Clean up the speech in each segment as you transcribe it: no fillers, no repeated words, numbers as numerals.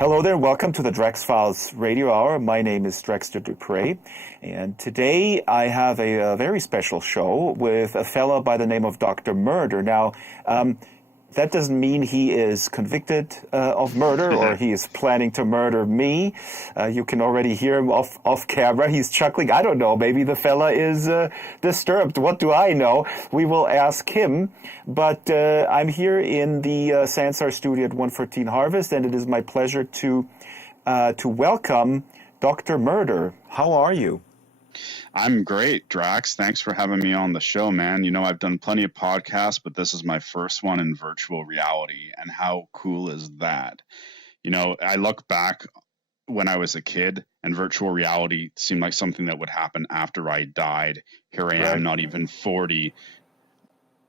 Hello there, welcome to the Drax Files Radio Hour. My name is Drexter Dupre, and today I have a very special show with a fellow by the name of Dr. Murder. Now, that doesn't mean he is convicted of murder or he is planning to murder me. You can already hear him off camera. He's chuckling. I don't know. Maybe the fella is disturbed. What do I know? We will ask him. But I'm here in the Sansar studio at 114 Harvest, and it is my pleasure to welcome Dr. Murder. How are you? I'm great, Drax. Thanks for having me on the show, man. You know, I've done plenty of podcasts, but this is my first one in virtual reality. And how cool is that? You know, I look back when I was a kid and virtual reality seemed like something that would happen after I died. Here I am, not even 40,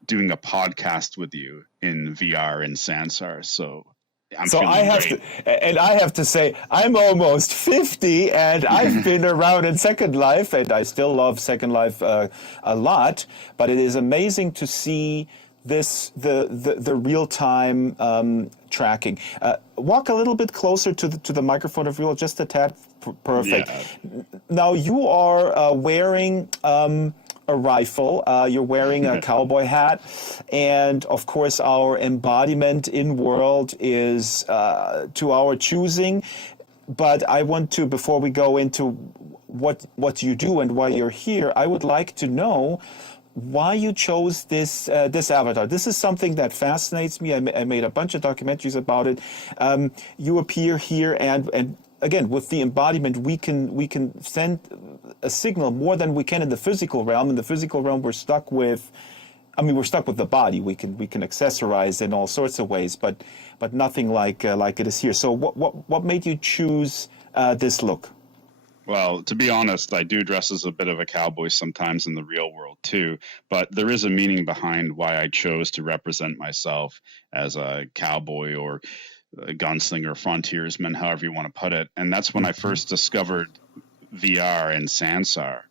doing a podcast with you in VR in Sansar. So I have to say, I'm almost 50, and I've been around in Second Life, and I still love Second Life a lot. But it is amazing to see the real time tracking. Walk a little bit closer to the microphone, if you will, just a tad. Perfect. Yeah. Now you are wearing a rifle, you're wearing a cowboy hat, and of course our embodiment in world is to our choosing. But I want to, before we go into what you do and why you're here, I would like to know why you chose this avatar. This is something that fascinates me. I made a bunch of documentaries about it. You appear here, and again, with the embodiment, we can send a signal more than we can in the physical realm. In the physical realm, we're stuck with the body. We can accessorize in all sorts of ways, but nothing like it is here. So what made you choose this look? Well, to be honest, I do dress as a bit of a cowboy sometimes in the real world too, but there is a meaning behind why I chose to represent myself as a cowboy or a gunslinger, frontiersman, however you want to put it. And that's when I first discovered VR and Sansar.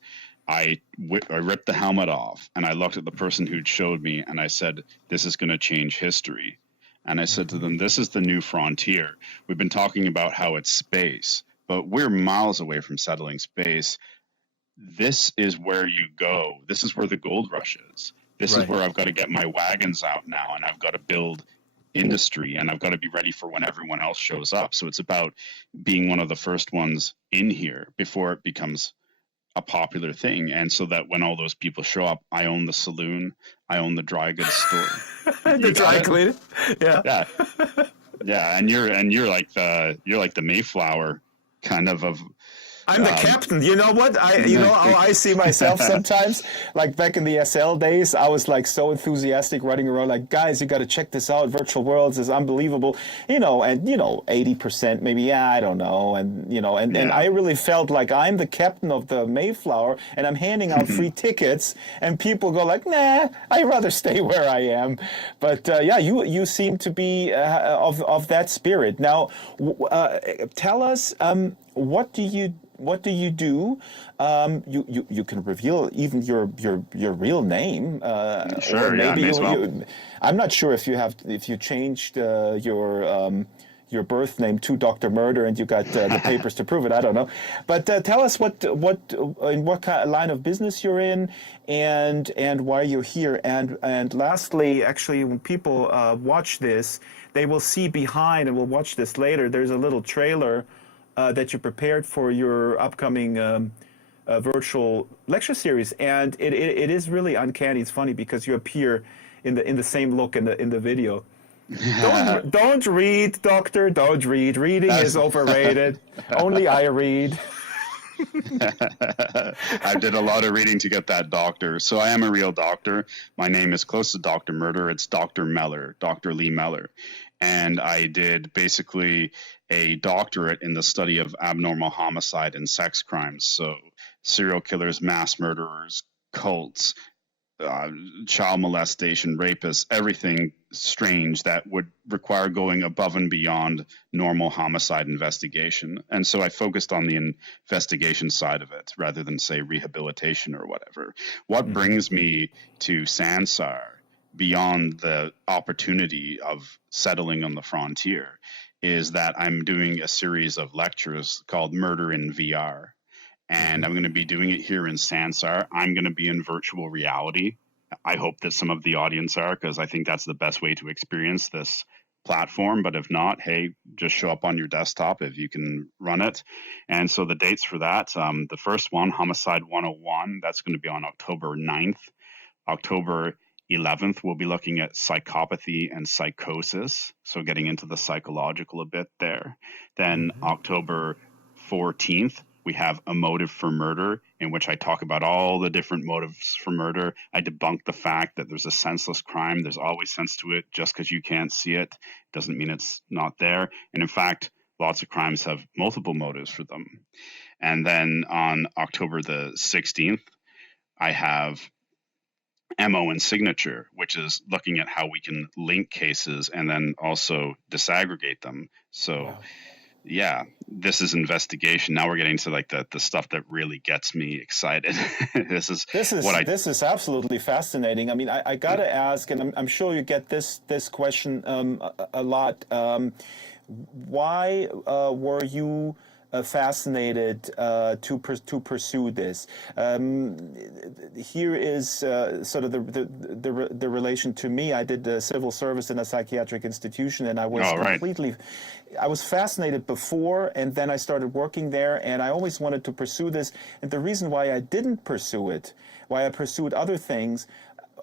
I ripped the helmet off and I looked at the person who'd showed me and I said, this is going to change history. And I said to them, this is the new frontier. We've been talking about how it's space, but we're miles away from settling space. This is where you go. This is where the gold rush is. This is where I've got to get my wagons out now, and I've got to build industry, and I've got to be ready for when everyone else shows up. So it's about being one of the first ones in here before it becomes a popular thing. And so that when all those people show up, I own the saloon, I own the dry goods store. The dry cleaner. Yeah. Yeah. And you're like the Mayflower kind of I'm the captain. You know what? You know how I see myself sometimes? Like back in the SL days, I was like so enthusiastic running around like, guys, you got to check this out. Virtual worlds is unbelievable. And 80% maybe, I don't know. And I really felt like I'm the captain of the Mayflower and I'm handing out free tickets and people go like, nah, I'd rather stay where I am. But you seem to be of that spirit. Now, tell us, what do you do? You can reveal even your real name. Sure, maybe I'm not sure if you changed your birth name to Dr. Murder and you got the papers to prove it. I don't know, but tell us what kind of line of business you're in and why you're here. And lastly, actually, when people watch this, they will see behind, and we'll watch this later. There's a little trailer that you prepared for your upcoming virtual lecture series, and it is really uncanny. It's funny because you appear in the same look in the video. Don't read, doctor. Don't read. Reading is overrated. Only I read. I did a lot of reading to get that doctor. So I am a real doctor. My name is close to Dr. Murder. It's Dr. Meller, Dr. Lee Meller. And I did basically a doctorate in the study of abnormal homicide and sex crimes. So serial killers, mass murderers, cults, child molestation, rapists, everything strange that would require going above and beyond normal homicide investigation. And so I focused on the investigation side of it rather than, say, rehabilitation or whatever. What brings me to Sansar beyond the opportunity of settling on the frontier is that I'm doing a series of lectures called Murder in VR. And I'm going to be doing it here in Sansar. I'm going to be in virtual reality. I hope that some of the audience are, because I think that's the best way to experience this platform. But if not, hey, just show up on your desktop if you can run it. And so the dates for that, the first one, Homicide 101, that's going to be on October 9th. October 11th, we'll be looking at psychopathy and psychosis. So getting into the psychological a bit there. Then October 14th, we have A Motive for Murder, in which I talk about all the different motives for murder. I debunk the fact that there's a senseless crime. There's always sense to it. Just because you can't see it doesn't mean it's not there. And in fact, lots of crimes have multiple motives for them. And then on October the 16th, I have MO and signature, which is looking at how we can link cases and then also disaggregate them. So Wow. yeah, this is investigation. Now we're getting to like the stuff that really gets me excited. This is absolutely fascinating. I mean, I got to ask, and I'm sure you get this question a lot. Why were you fascinated to pursue this? Here is sort of the relation to me. I did civil service in a psychiatric institution, and I was I was fascinated before, and then I started working there, and I always wanted to pursue this. And the reason why I didn't pursue it, why I pursued other things,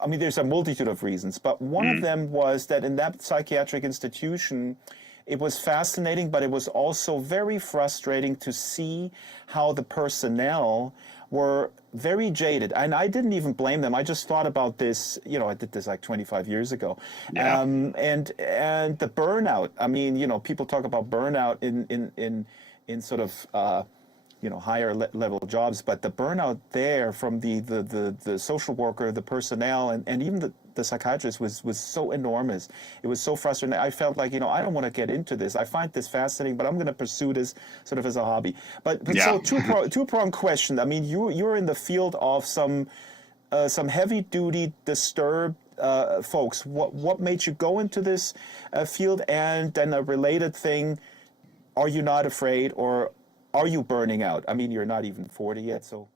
I mean, there's a multitude of reasons, but one of them was that in that psychiatric institution, it was fascinating, but it was also very frustrating to see how the personnel were very jaded. And I didn't even blame them. I just thought about this, I did this like 25 years ago. Yeah. And the burnout. I mean, people talk about burnout in sort of, higher level jobs, but the burnout there from the social worker, the personnel, and even the psychiatrist was so enormous. It was so frustrating. I felt like, I don't want to get into this. I find this fascinating, but I'm going to pursue this sort of as a hobby. But so two-pronged question. I mean, you're in the field of some heavy-duty disturbed folks. What made you go into this field? And then a related thing, are you not afraid, or are you burning out? I mean, you're not even 40 yet, so...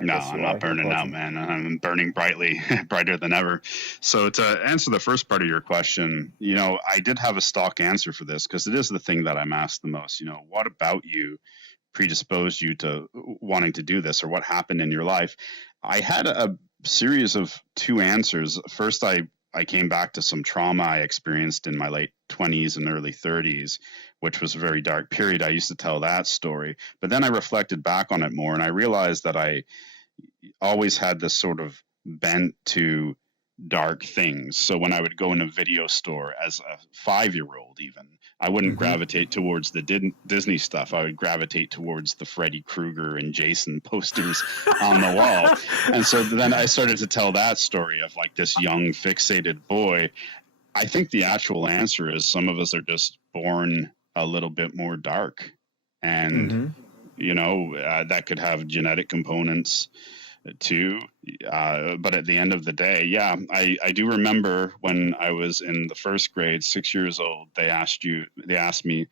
No, I'm not burning out, man. I'm burning brightly, brighter than ever. So to answer the first part of your question, I did have a stock answer for this, because it is the thing that I'm asked the most. What about you predisposed you to wanting to do this, or what happened in your life? I had a series of two answers. First, I came back to some trauma I experienced in my late 20s and early 30s, which was a very dark period. I used to tell that story. But then I reflected back on it more, and I realized that I always had this sort of bent to dark things. So when I would go in a video store as a 5-year-old even, I wouldn't gravitate towards the Disney stuff. I would gravitate towards the Freddy Krueger and Jason posters on the wall. And so then I started to tell that story of like this young fixated boy. I think the actual answer is some of us are just born a little bit more dark, and that could have genetic components too. But at the end of the day, I do remember when I was in the first grade, 6 years old, they asked me,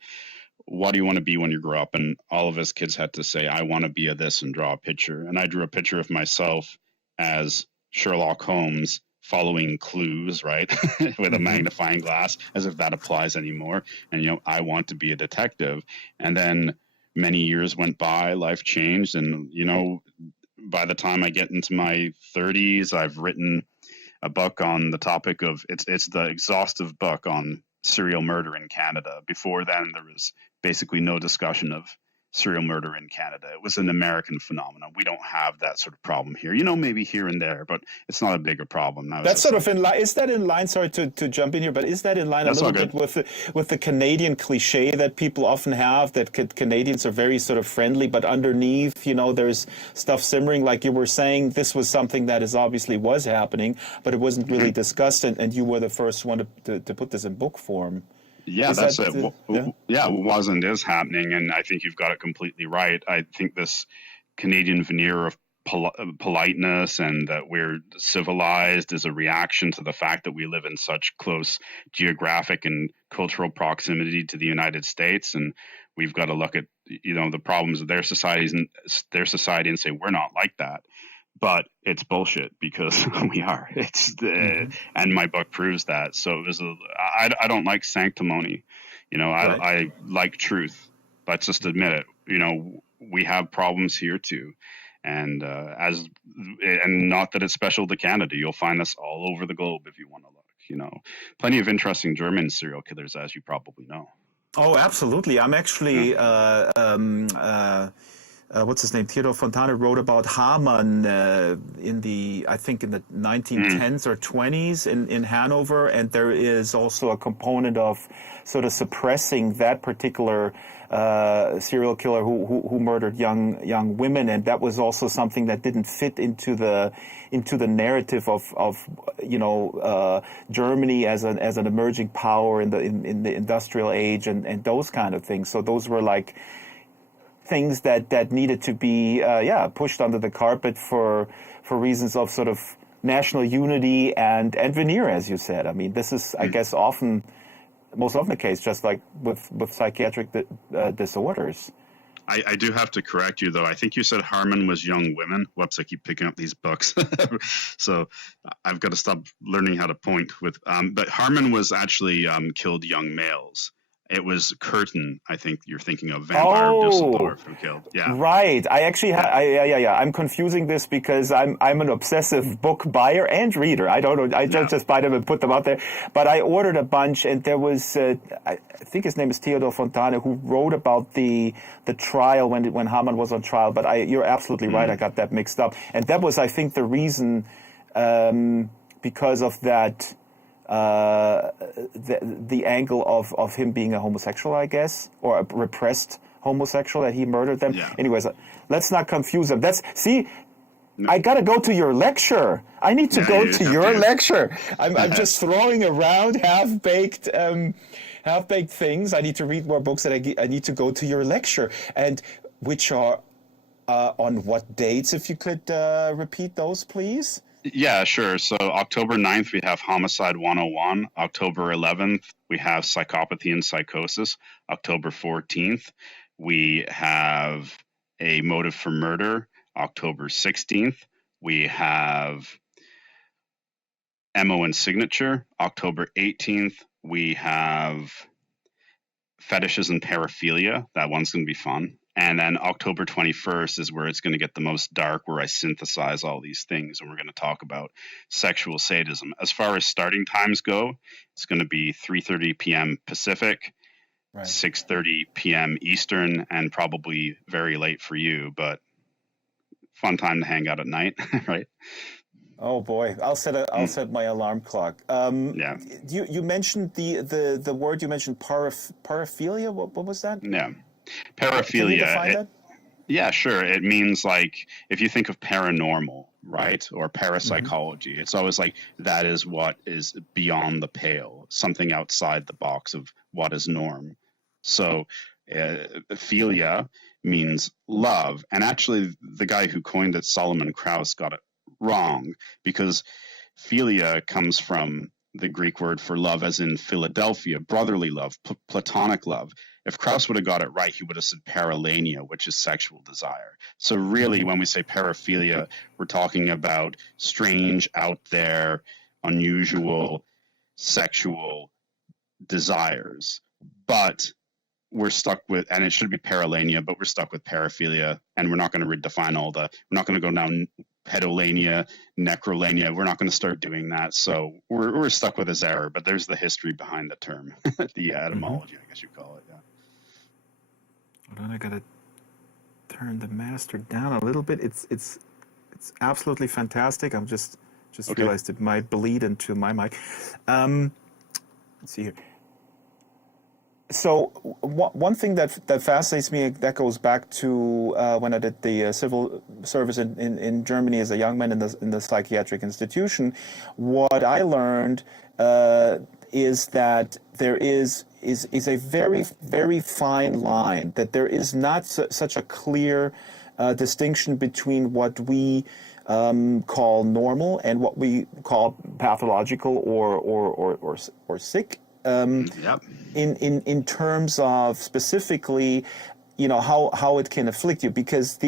what do you want to be when you grow up? And all of us kids had to say, I want to be a this, and draw a picture. And I drew a picture of myself as Sherlock Holmes following clues, right? With a magnifying glass, as if that applies anymore. And, I want to be a detective. And then many years went by, life changed. And, by the time I get into my 30s, I've written a book on the topic of, it's the exhaustive book on serial murder in Canada. Before then, there was basically no discussion of serial murder in Canada. It was an American phenomenon. We don't have that sort of problem here. Maybe here and there, but it's not a bigger problem. That's sort of in line. Is that in line? Sorry to jump in here, but is that in line a little bit with the Canadian cliche that people often have, that Canadians are very sort of friendly, but underneath, there's stuff simmering? Like you were saying, this was something that obviously was happening, but it wasn't really discussed, and you were the first one to put this in book form. Yeah, that's it. Was and is happening, and I think you've got it completely right. I think this Canadian veneer of politeness and that we're civilized is a reaction to the fact that we live in such close geographic and cultural proximity to the United States, and we've got to look at the problems of their societies and their society and say we're not like that. But it's bullshit because we are. And my book proves that. So it was I don't like sanctimony. Right. I like truth. Let's just admit it. We have problems here too. And not that it's special to Canada. You'll find this all over the globe if you want to look. Plenty of interesting German serial killers, as you probably know. Oh, absolutely. I'm actually, what's his name? Theodor Fontane wrote about Hamann in the 1910s or 20s in Hanover, and there is also a component of sort of suppressing that particular serial killer who murdered young women, and that was also something that didn't fit into the narrative of Germany as an emerging power in the industrial age and those kind of things. So those were like things that needed to be pushed under the carpet for reasons of sort of national unity and veneer, as you said. I mean, this is I guess most often the case, just like with psychiatric disorders. I do have to correct you, though. I think you said Harmon was young women. Whoops, I keep picking up these books. So I've got to stop learning how to point with. But Harmon was actually killed young males. It was Curtin, I think you're thinking of, Vampire of Dusseldorf, who killed. Yeah. Right. I actually, I'm confusing this because I'm an obsessive book buyer and reader. I don't know. I don't just buy them and put them out there. But I ordered a bunch, and there was, I think his name is Theodor Fontane, who wrote about the trial when Hamann was on trial. But you're absolutely right. I got that mixed up, and that was, I think, the reason because of that. The angle of him being a homosexual, I guess, or a repressed homosexual, that he murdered them. Yeah. Anyways, let's not confuse them. I got to go to your lecture. I need to go to your lecture. I'm just throwing around half-baked things. I need to read more books, and I need to go to your lecture, and which are on what dates, if you could repeat those, please? Yeah, sure. So October 9th, we have Homicide 101. October 11th, we have Psychopathy and Psychosis. October 14th, we have A Motive for Murder. October 16th, we have MO and Signature. October 18th, we have Fetishes and Paraphilia. That one's going to be fun. And then October 21st is where it's going to get the most dark, where I synthesize all these things, and we're going to talk about sexual sadism. As far as starting times go, it's going to be 3:30 p.m. Pacific, right. 6:30 p.m. Eastern, and probably very late for you, but fun time to hang out at night, right? Oh boy, I'll set my alarm clock. Yeah. You mentioned the word you mentioned, paraphilia. What was that? Yeah. Paraphilia. Can you define that? Yeah, sure. It means, like, if you think of paranormal, right, or parapsychology, it's always like that is what is beyond the pale, something outside the box of what is norm. So philia means love. And actually, the guy who coined it, Solomon Krauss, got it wrong, because philia comes from the Greek word for love, as in Philadelphia, brotherly love, platonic love. If Krauss would have got it right, he would have said paralania, which is sexual desire. So really, when we say paraphilia, we're talking about strange, out there, unusual sexual desires. But we're stuck with, and it should be paralania, but we're stuck with paraphilia, and we're not going to redefine we're not going to go down pedolania, necrolania. We're not going to start doing that. So we're stuck with this error, but there's the history behind the term, the etymology, I guess you call it. Yeah. Hold on, I gotta turn the master down a little bit. It's absolutely fantastic. I'm just okay. Realized it might bleed into my mic. Let's see here. So one thing that fascinates me, that goes back to when I did the civil service in Germany as a young man in the psychiatric institution. What I learned is that there is a very, very fine line, that there is not such a clear distinction between what we call normal and what we call pathological or sick. Yep. in terms of specifically, how it can afflict you, because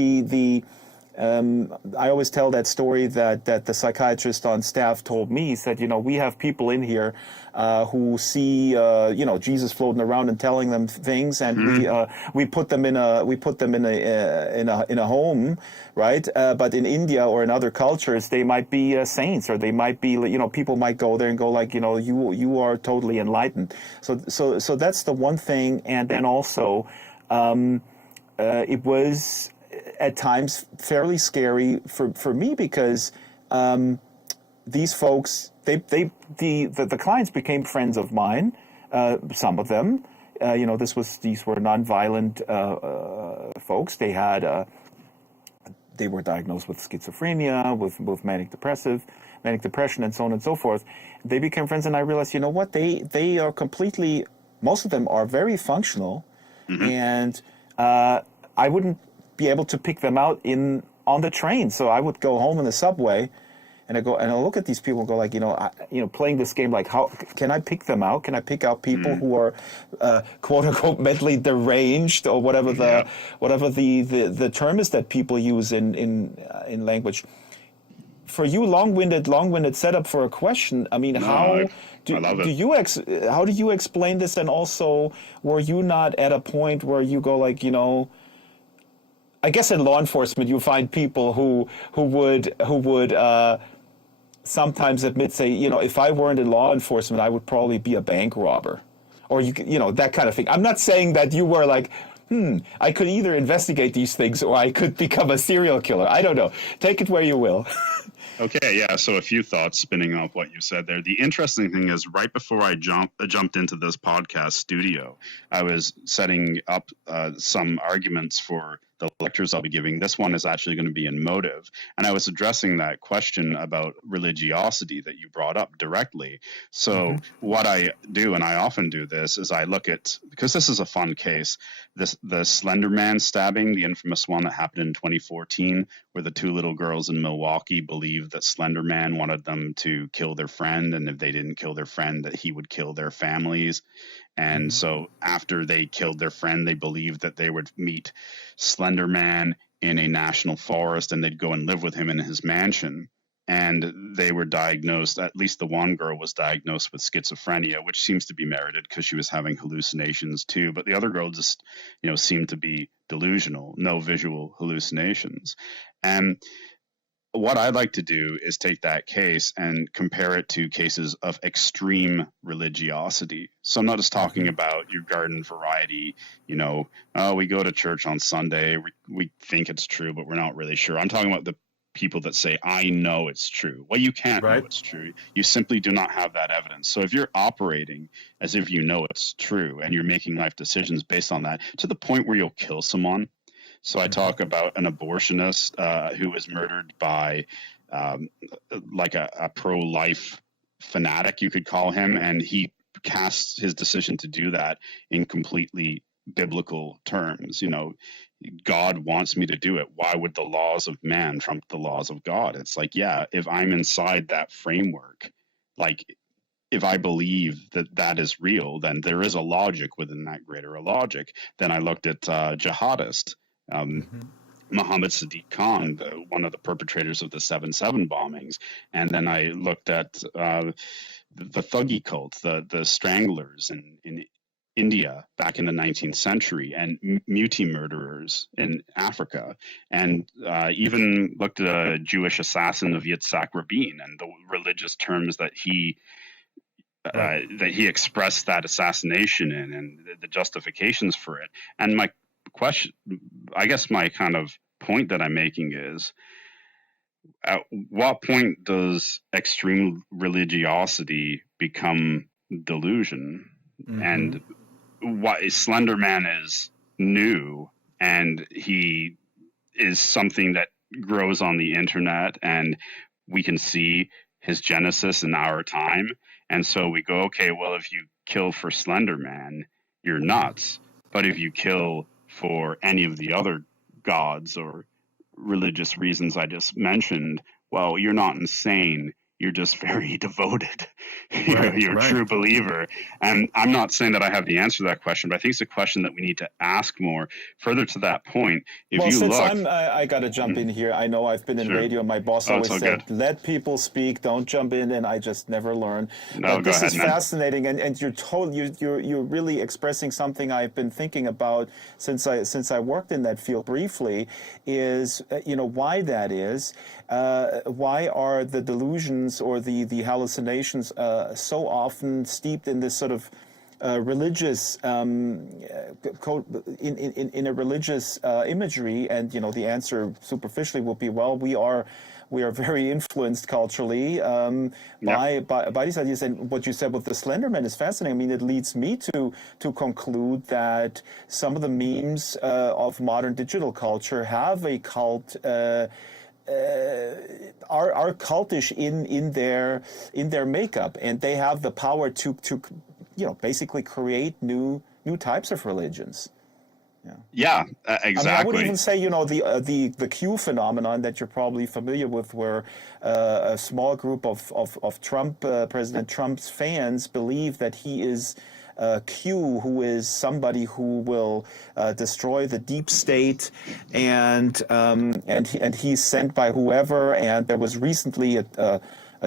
I always tell that story that the psychiatrist on staff told me. He said, we have people in here who see, Jesus floating around and telling them things, and we put them in a home, right? But in India or in other cultures, they might be saints, or they might be, people might go there and go like, you are totally enlightened. So that's the one thing, and then also, it was at times fairly scary for me, because these folks, the clients became friends of mine. Some of them, these were nonviolent folks. They were diagnosed with schizophrenia, with manic depression, and so on and so forth. They became friends, and I realized, what, they are completely. Most of them are very functional, and I wouldn't be able to pick them out on the train. So I would go home in the subway, and I look at these people and go like, playing this game, like, how can I pick them out? Can I pick out people who are quote unquote mentally deranged, or whatever the term is that people use in language? For you, long-winded setup for a question. I mean, how do you explain this? And also, were you not at a point where you go like, I guess in law enforcement, you find people who would sometimes admit, say, if I weren't in law enforcement, I would probably be a bank robber, or that kind of thing. I'm not saying that you were like, I could either investigate these things or I could become a serial killer. I don't know. Take it where you will. Okay, yeah. So a few thoughts spinning off what you said there. The interesting thing is, right before I jumped into this podcast studio, I was setting up some arguments for the lectures I'll be giving. This one is actually going to be in motive, and I was addressing that question about religiosity that you brought up directly. So what I do, and I often do this, is I look at, because this is a fun case, the Slender Man stabbing, the infamous one that happened in 2014, where the two little girls in Milwaukee believed that Slender Man wanted them to kill their friend, and if they didn't kill their friend, that he would kill their families. And so after they killed their friend, they believed that they would meet Slender Man in a national forest, and they'd go and live with him in his mansion. And they were diagnosed, at least the one girl was diagnosed with schizophrenia, which seems to be merited because she was having hallucinations too. But the other girl just, seemed to be delusional, no visual hallucinations. And what I'd like to do is take that case and compare it to cases of extreme religiosity. So I'm not just talking about your garden variety, we go to church on Sunday, we think it's true, but we're not really sure. I'm talking about the people that say, I know it's true. Well, you can't know it's true. You simply do not have that evidence. So if you're operating as if you know it's true, and you're making life decisions based on that, to the point where you'll kill someone. So I talk about an abortionist who was murdered by like a pro-life fanatic, you could call him, and he casts his decision to do that in completely biblical terms. God wants me to do it. Why would the laws of man trump the laws of God? It's like, yeah, if I'm inside that framework, like if I believe that that is real, then there is a logic within that greater logic. Then I looked at jihadist. Mohammed Sadiq Khan, one of the perpetrators of the 7/7 bombings. And then I looked at the Thuggee cult, the stranglers in India back in the 19th century, and muti murderers in Africa, and even looked at a Jewish assassin of Yitzhak Rabin and the religious terms that he expressed that assassination in, and the justifications for it. And my question, I guess my kind of point that I'm making is, at what point does extreme religiosity become delusion? And what Slender Man is new, and he is something that grows on the internet, and we can see his genesis in our time. And so we go, okay, well, if you kill for Slender Man, you're nuts. But if you kill for any of the other gods or religious reasons I just mentioned, well, you're not insane, you're just very devoted. You're a Right. true believer. And I'm not saying that I have the answer to that question, but I think it's a question that we need to ask more. Further to that point, if Well, you since look, I got to jump in here. I know I've been in sure. radio. My boss Oh, it's always all said, good. "Let people speak, don't jump in," and I just never learn. No, But go this ahead, is man. fascinating, and you're really expressing something I've been thinking about since I worked in that field briefly. Is why that is. Why are the delusions or the hallucinations so often steeped in this sort of religious in a religious imagery? And the answer superficially will be, well, we are very influenced culturally by these ideas. And what you said with the Slenderman is fascinating. I mean, it leads me to conclude that some of the memes of modern digital culture have a cult. Are cultish in their makeup, and they have the power to basically create new types of religions. Yeah, exactly. I mean, I would even say, the Q phenomenon that you're probably familiar with, where a small group of President Trump's fans believe that he is Q, who is somebody who will destroy the deep state, and he's sent by whoever. And there was recently a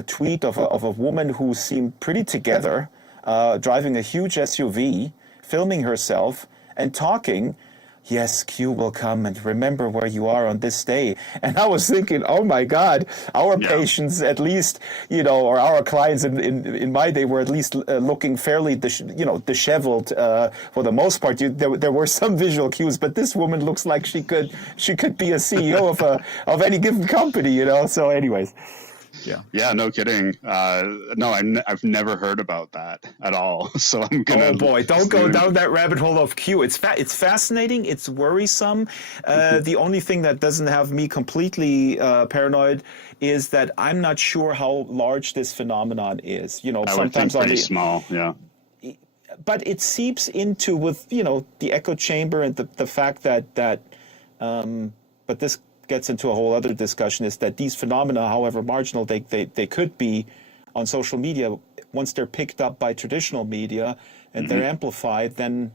tweet of a woman who seemed pretty together, driving a huge SUV, filming herself and talking. Yes, Q will come and remember where you are on this day. And I was thinking, oh my God, our patients at least, or our clients in my day were at least looking fairly, disheveled for the most part. There were some visual cues, but this woman looks like she could be a CEO of any given company, So, anyways. Yeah, no kidding. No, I've never heard about that at all. So I'm gonna. Oh boy, don't go down that rabbit hole of Q. It's fascinating. It's worrisome. The only thing that doesn't have me completely paranoid is that I'm not sure how large this phenomenon is. I would sometimes think pretty small. Yeah. But it seeps into with the echo chamber and the fact that but this gets into a whole other discussion, is that these phenomena, however marginal they could be on social media, once they're picked up by traditional media and they're amplified, then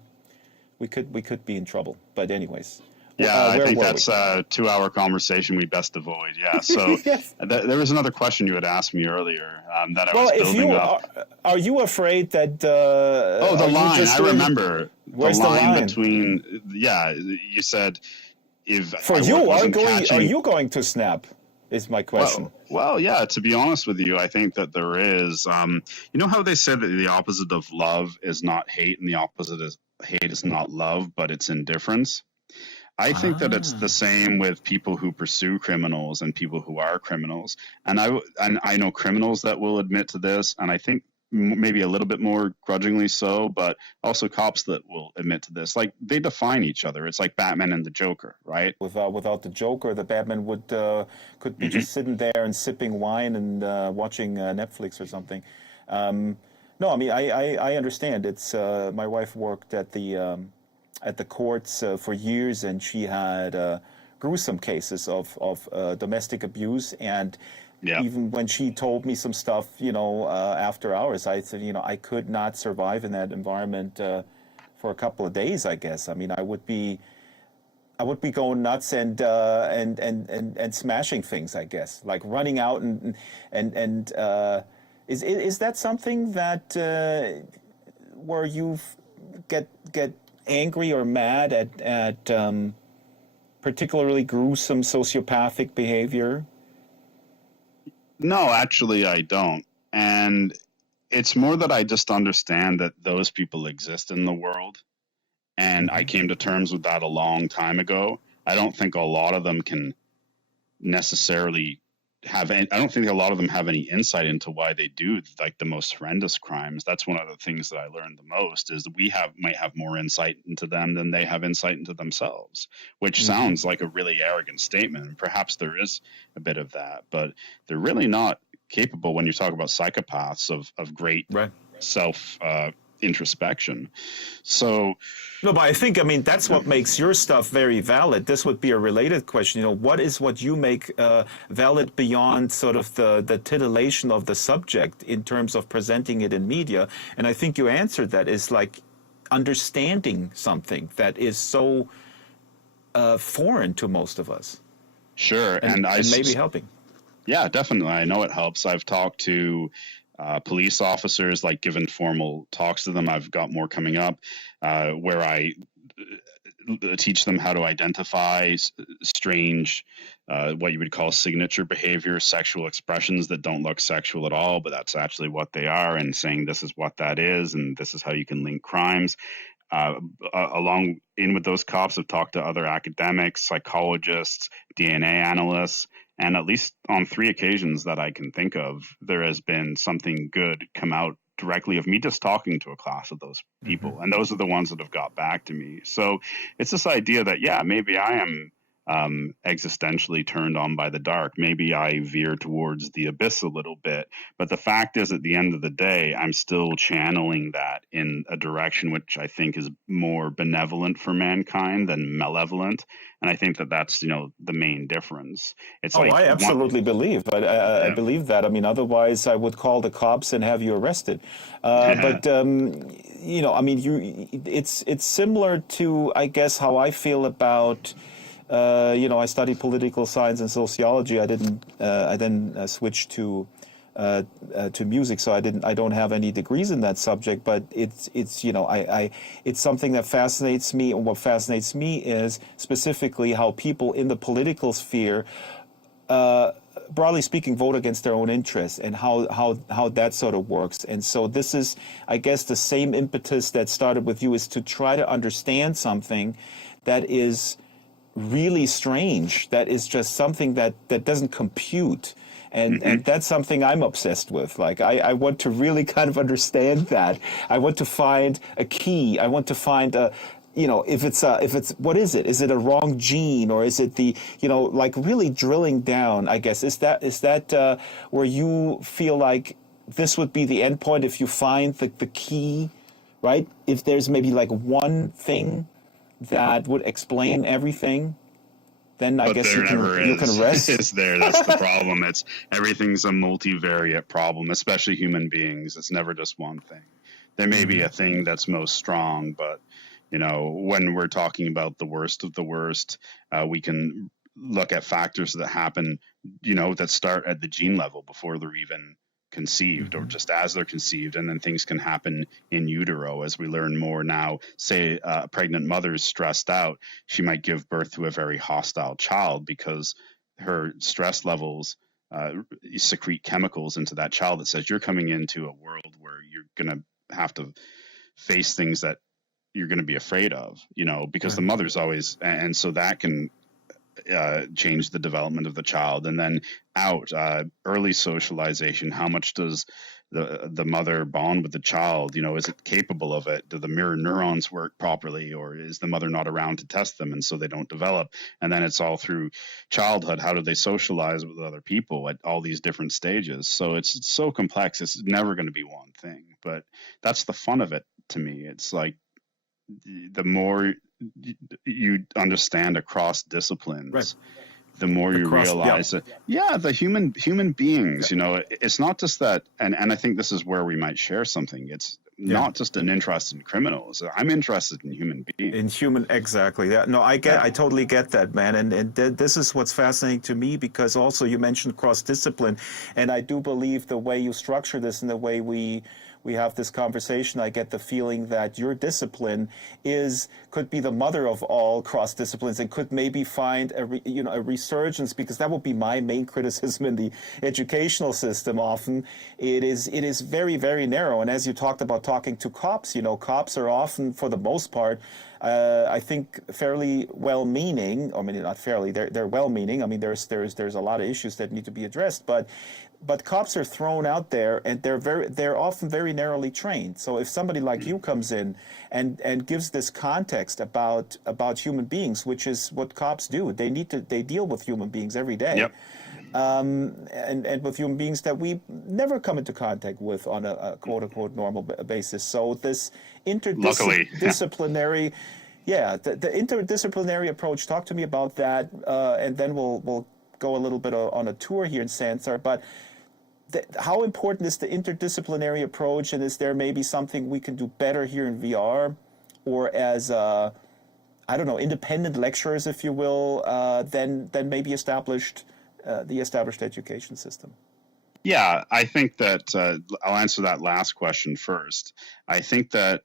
we could be in trouble. But anyways. Yeah, I think that's a 2-hour conversation we best avoid. Yeah. So yes. There was another question you had asked me earlier that I was building up. Are you afraid that? The line. I remember. Where's the line between? Yeah, you said. Are you going to snap? Is my question. Well, yeah. To be honest with you, I think that there is. You know how they said that the opposite of love is not hate, and the opposite of hate is not love, but it's indifference. I think that it's the same with people who pursue criminals and people who are criminals. And I know criminals that will admit to this, and I think maybe a little bit more grudgingly so, but also cops that will admit to this. Like, they define each other. It's like Batman and the Joker, right? Without the Joker, the Batman could be just sitting there and sipping wine and watching Netflix or something. No, I mean, I understand. It's my wife worked at the courts for years, and she had gruesome cases of domestic abuse. And even when she told me some stuff, after hours, I said, I could not survive in that environment for a couple of days, I guess. I mean, I would be going nuts and smashing things, I guess, like running out and is that something that where you get angry or mad at particularly gruesome sociopathic behavior? No, actually, I don't. And it's more that I just understand that those people exist in the world. And I came to terms with that a long time ago. I don't think a lot of them can necessarily I don't think a lot of them have any insight into why they do like the most horrendous crimes. That's one of the things that I learned the most, is that we might have more insight into them than they have insight into themselves, which sounds like a really arrogant statement. And perhaps there is a bit of that, but they're really not capable, when you talk about psychopaths, of great self introspection. So No, but I mean, that's what makes your stuff very valid. This would be a related question. What is what you make valid beyond sort of the titillation of the subject in terms of presenting it in media? And I think you answered that is like understanding something that is so foreign to most of us. Sure. And maybe helping. Yeah, definitely. I know it helps. I've talked to police officers, like given formal talks to them. I've got more coming up where I teach them how to identify strange, what you would call signature behavior, sexual expressions that don't look sexual at all, but that's actually what they are, and saying this is what that is, and this is how you can link crimes. Along in with those cops, I've talked to other academics, psychologists, DNA analysts, and at least on 3 occasions that I can think of, there has been something good come out directly of me just talking to a class of those people. And those are the ones that have got back to me. So it's this idea that, yeah, maybe I am existentially turned on by the dark. Maybe I veer towards the abyss a little bit. But the fact is, at the end of the day, I'm still channeling that in a direction which I think is more benevolent for mankind than malevolent. And I think that that's, the main difference. It's I absolutely believe. I believe that. I mean, otherwise I would call the cops and have you arrested. But I mean, it's similar to, I guess, how I feel about. I studied political science and sociology. I then switched to music, so I don't have any degrees in that subject. But it's something that fascinates me. And what fascinates me is specifically how people in the political sphere, broadly speaking, vote against their own interests, and how that sort of works. And so this is, I guess, the same impetus that started with you, is to try to understand something that is really strange, that is just something that doesn't compute. And that's something I'm obsessed with. Like, I want to really kind of understand that. I want to find a key. I want to find if it's what is it? Is it a wrong gene, or is it the, like really drilling down, I guess. Is that where you feel like this would be the end point if you find the key, right? If there's maybe like one thing that would explain everything, then I guess you can rest. It's there. That's the problem. Everything's a multivariate problem, especially human beings. It's never just one thing. There may be a thing that's most strong, but when we're talking about the worst of the worst, we can look at factors that happen, that start at the gene level before they're even conceived, or just as they're conceived, and then things can happen in utero as we learn more now. Say a pregnant mother is stressed out, she might give birth to a very hostile child because her stress levels secrete chemicals into that child that says you're coming into a world where you're going to have to face things that you're going to be afraid of, because the mother's always, and so that can change the development of the child. And then early socialization, how much does the mother bond with the child? Is it capable of it? Do the mirror neurons work properly, or is the mother not around to test them, and so they don't develop? And then it's all through childhood. How do they socialize with other people at all these different stages? So it's so complex. It's never going to be one thing, but that's the fun of it to me. It's like the more you understand across disciplines, right, the more you realize that, the human beings, it's not just that, and I think this is where we might share something. It's not just an interest in criminals. I'm interested in human beings. Exactly. Yeah. No, I totally get that, man. And this is what's fascinating to me, because also you mentioned cross-discipline, and I do believe the way you structure this and the way we have this conversation, I get the feeling that your discipline could be the mother of all cross disciplines, and could maybe find a resurgence, because that would be my main criticism in the educational system. Often it is very, very narrow. And as you talked about talking to cops, cops are often, for the most part, I think fairly well-meaning. I mean, not fairly, they're well-meaning. I mean, there's a lot of issues that need to be addressed, but cops are thrown out there, and they're often very narrowly trained. So if somebody like you comes in and gives this context about human beings, which is what cops do, they deal with human beings every day. Yep. and with human beings that we never come into contact with on a quote-unquote normal basis. So this Luckily. interdisciplinary, the interdisciplinary approach, talk to me about that, and then we'll go a little bit on a tour here in Sansar. But how important is the interdisciplinary approach, and is there maybe something we can do better here in VR, or as I don't know, independent lecturers, if you will, than maybe the established education system? Yeah, I think that I'll answer that last question first. I think that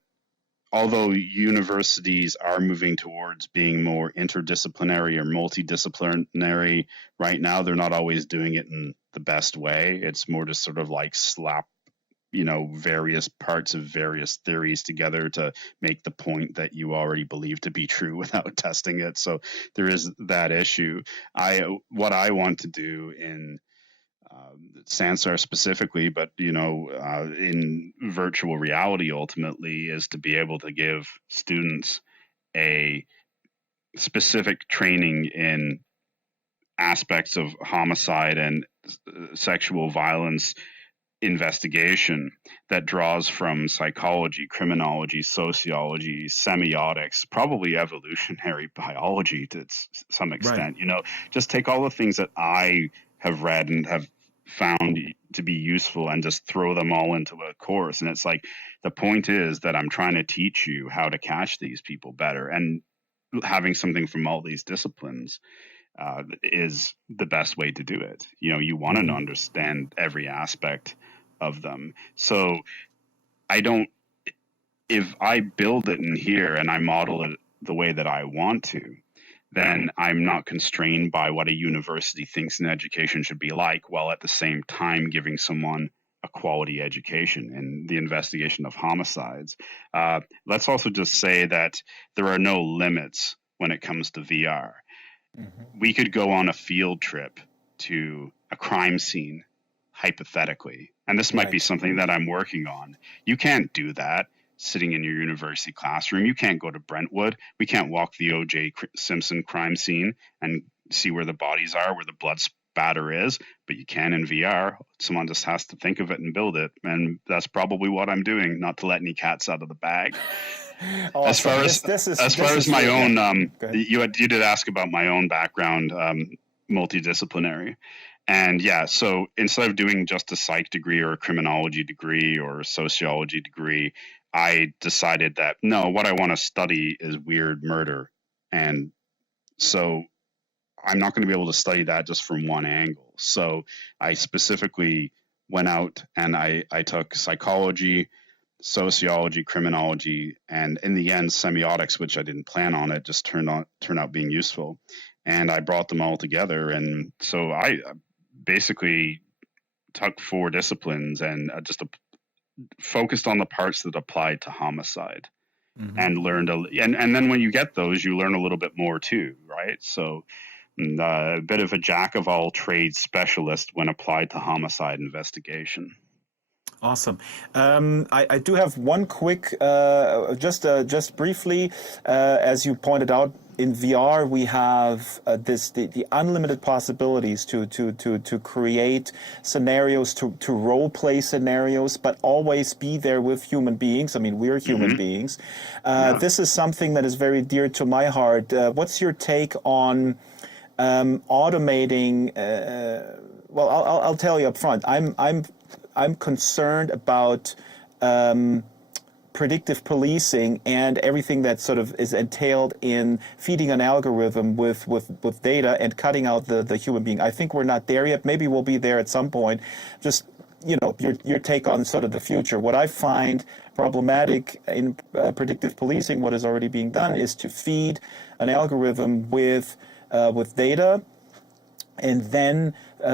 although universities are moving towards being more interdisciplinary or multidisciplinary right now, they're not always doing it in the best way. It's more just sort of like slap, various parts of various theories together to make the point that you already believe to be true without testing it. So there is that issue. What I want to do in Sansar specifically, but in virtual reality ultimately, is to be able to give students a specific training in aspects of homicide and sexual violence investigation that draws from psychology, criminology, sociology, semiotics, probably evolutionary biology to some extent. Right. Just take all the things that I have read and have found to be useful and just throw them all into a course. And it's like, the point is that I'm trying to teach you how to catch these people better, and having something from all these disciplines is the best way to do it. You want to understand every aspect of them. So if I build it in here and I model it the way that I want to, then I'm not constrained by what a university thinks an education should be like, while at the same time giving someone a quality education in the investigation of homicides. Let's also just say that there are no limits when it comes to VR. Mm-hmm. We could go on a field trip to a crime scene, hypothetically, and this might be something that I'm working on. You can't do that sitting in your university classroom. You can't go to Brentwood. We can't walk the O.J. Simpson crime scene and see where the bodies are, where the blood spatter is, but you can in VR. Someone just has to think of it and build it, and that's probably what I'm doing, not to let any cats out of the bag. Awesome. As far as my own, you did ask about my own background, multidisciplinary. And so instead of doing just a psych degree or a criminology degree or a sociology degree, I decided that, no, what I want to study is weird murder. And so I'm not going to be able to study that just from one angle. So I specifically went out and I took psychology, sociology, criminology, and in the end, semiotics, which I didn't plan on. It just turned out being useful. And I brought them all together. And so I basically took 4 disciplines and just focused on the parts that applied to homicide, and learned and then when you get those, you learn a little bit more too, right? So a bit of a jack of all trades specialist when applied to homicide investigation. Awesome. I do have one quick, just briefly, as you pointed out, in VR we have the unlimited possibilities to create scenarios, to role play scenarios, but always be there with human beings. I mean, we're human beings. This is something that is very dear to my heart. What's your take on automating? Well, I'll tell you up front. I'm concerned about predictive policing and everything that sort of is entailed in feeding an algorithm with data and cutting out the human being. I think we're not there yet. Maybe we'll be there at some point. Just, your take on sort of the future. What I find problematic in predictive policing, what is already being done, is to feed an algorithm with data and then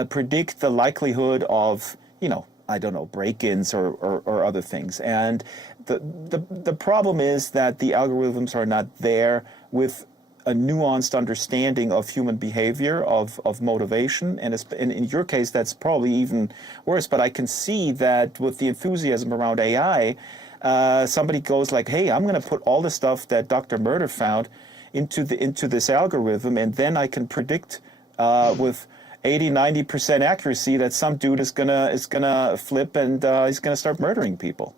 predict the likelihood of, I don't know, break-ins or other things. And the problem is that the algorithms are not there with a nuanced understanding of human behavior, of motivation. And in your case, that's probably even worse. But I can see that with the enthusiasm around AI, somebody goes like, hey, I'm going to put all the stuff that Dr. Murder found into this algorithm, and then I can predict with 80-90% accuracy that some dude is gonna flip and he's gonna start murdering people.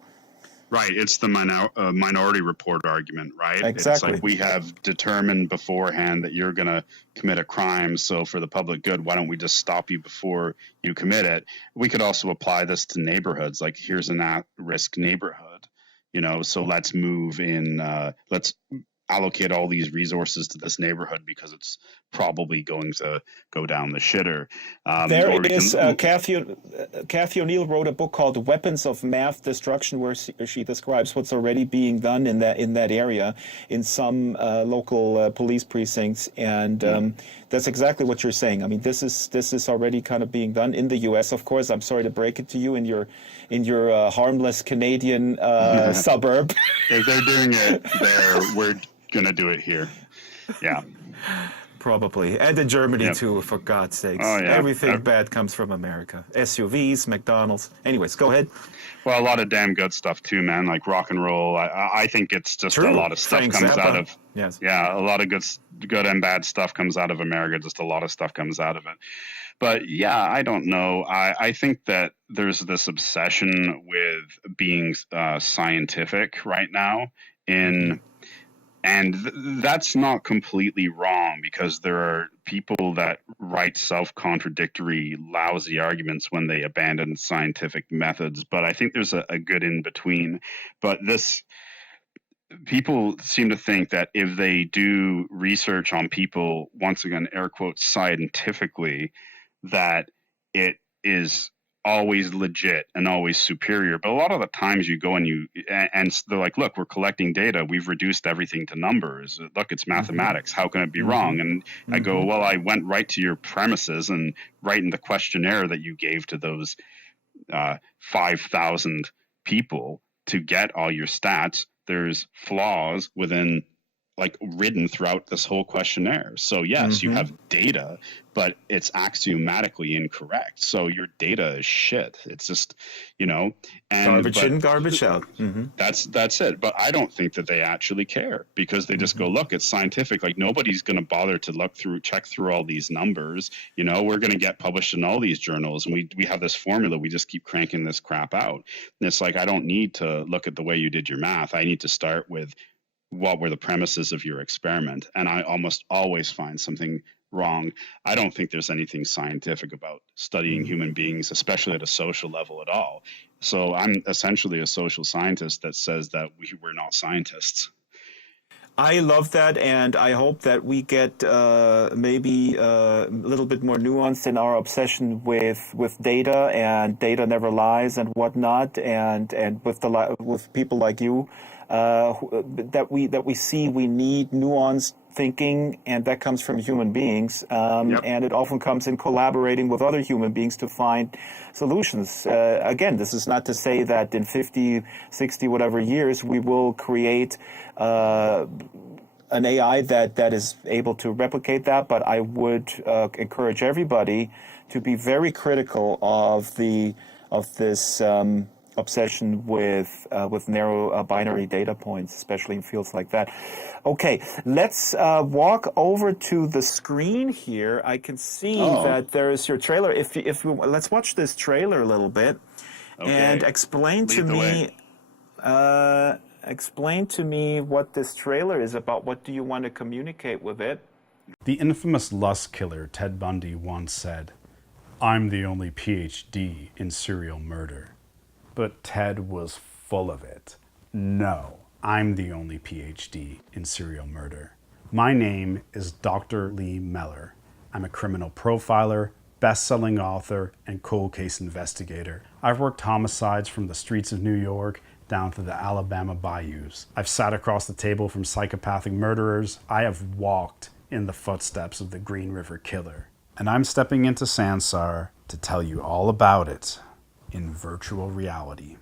Right. It's the minority report argument, right? Exactly. It's like we have determined beforehand that you're going to commit a crime. So for the public good, why don't we just stop you before you commit it? We could also apply this to neighborhoods. Like, here's an at-risk neighborhood, so let's move in, let's allocate all these resources to this neighborhood because it's probably going to go down the shitter. There is Kathy O'Neill wrote a book called "Weapons of Math Destruction," where she describes what's already being done in that area in some local police precincts, and that's exactly what you're saying. I mean, this is already kind of being done in the U.S. Of course, I'm sorry to break it to you, in your harmless Canadian suburb. If they're doing it there, we're gonna do it here. Yeah. Probably. And in Germany too, for God's sakes. Oh, yeah. Everything bad comes from America. SUVs, McDonald's. Anyways, go ahead. Well, a lot of damn good stuff too, man. Like rock and roll. I think it's just True. A lot of stuff Frank comes Zappa. out of. Yes. Yeah, a lot of good and bad stuff comes out of America. Just a lot of stuff comes out of it. But yeah, I don't know. I think that there's this obsession with being scientific right now and that's not completely wrong, because there are people that write self-contradictory, lousy arguments when they abandon scientific methods. But I think there's a good in between. But people seem to think that if they do research on people, once again, air quotes, scientifically, that it is always legit and always superior. But a lot of the times you go and they're like, look, we're collecting data. We've reduced everything to numbers. Look, it's mathematics. How can it be wrong? And I go, well, I went right to your premises and right in the questionnaire that you gave to those 5,000 people to get all your stats. There's flaws written throughout this whole questionnaire. So yes, you have data, but it's axiomatically incorrect. So your data is shit. It's just, garbage in, garbage out. That's it. But I don't think that they actually care, because they just go, look, it's scientific. Like, nobody's going to bother to check through all these numbers. We're going to get published in all these journals, and we have this formula. We just keep cranking this crap out. And it's like, I don't need to look at the way you did your math. I need to start with what were the premises of your experiment, and I almost always find something wrong. I don't think there's anything scientific about studying human beings, especially at a social level, at all. So I'm essentially a social scientist that says that we're not scientists. I love that, and I hope that we get maybe a little bit more nuanced in our obsession with data, and data never lies and whatnot, and with people like you, that we see we need nuanced thinking, and that comes from human beings, and it often comes in collaborating with other human beings to find solutions. Again, this is not to say that in 50, 60, whatever years we will create an AI that is able to replicate that, but I would encourage everybody to be very critical of this obsession with narrow binary data points, especially in fields like that. Okay, let's walk over to the screen here. I can see that there is your trailer. Let's watch this trailer a little bit, and explain to me what this trailer is about. What do you want to communicate with it? The infamous lust killer Ted Bundy once said, "I'm the only PhD in serial murder." But Ted was full of it. No, I'm the only PhD in serial murder. My name is Dr. Lee Meller. I'm a criminal profiler, best-selling author, and cold case investigator. I've worked homicides from the streets of New York down to the Alabama bayous. I've sat across the table from psychopathic murderers. I have walked in the footsteps of the Green River Killer. And I'm stepping into Sansar to tell you all about it in virtual reality.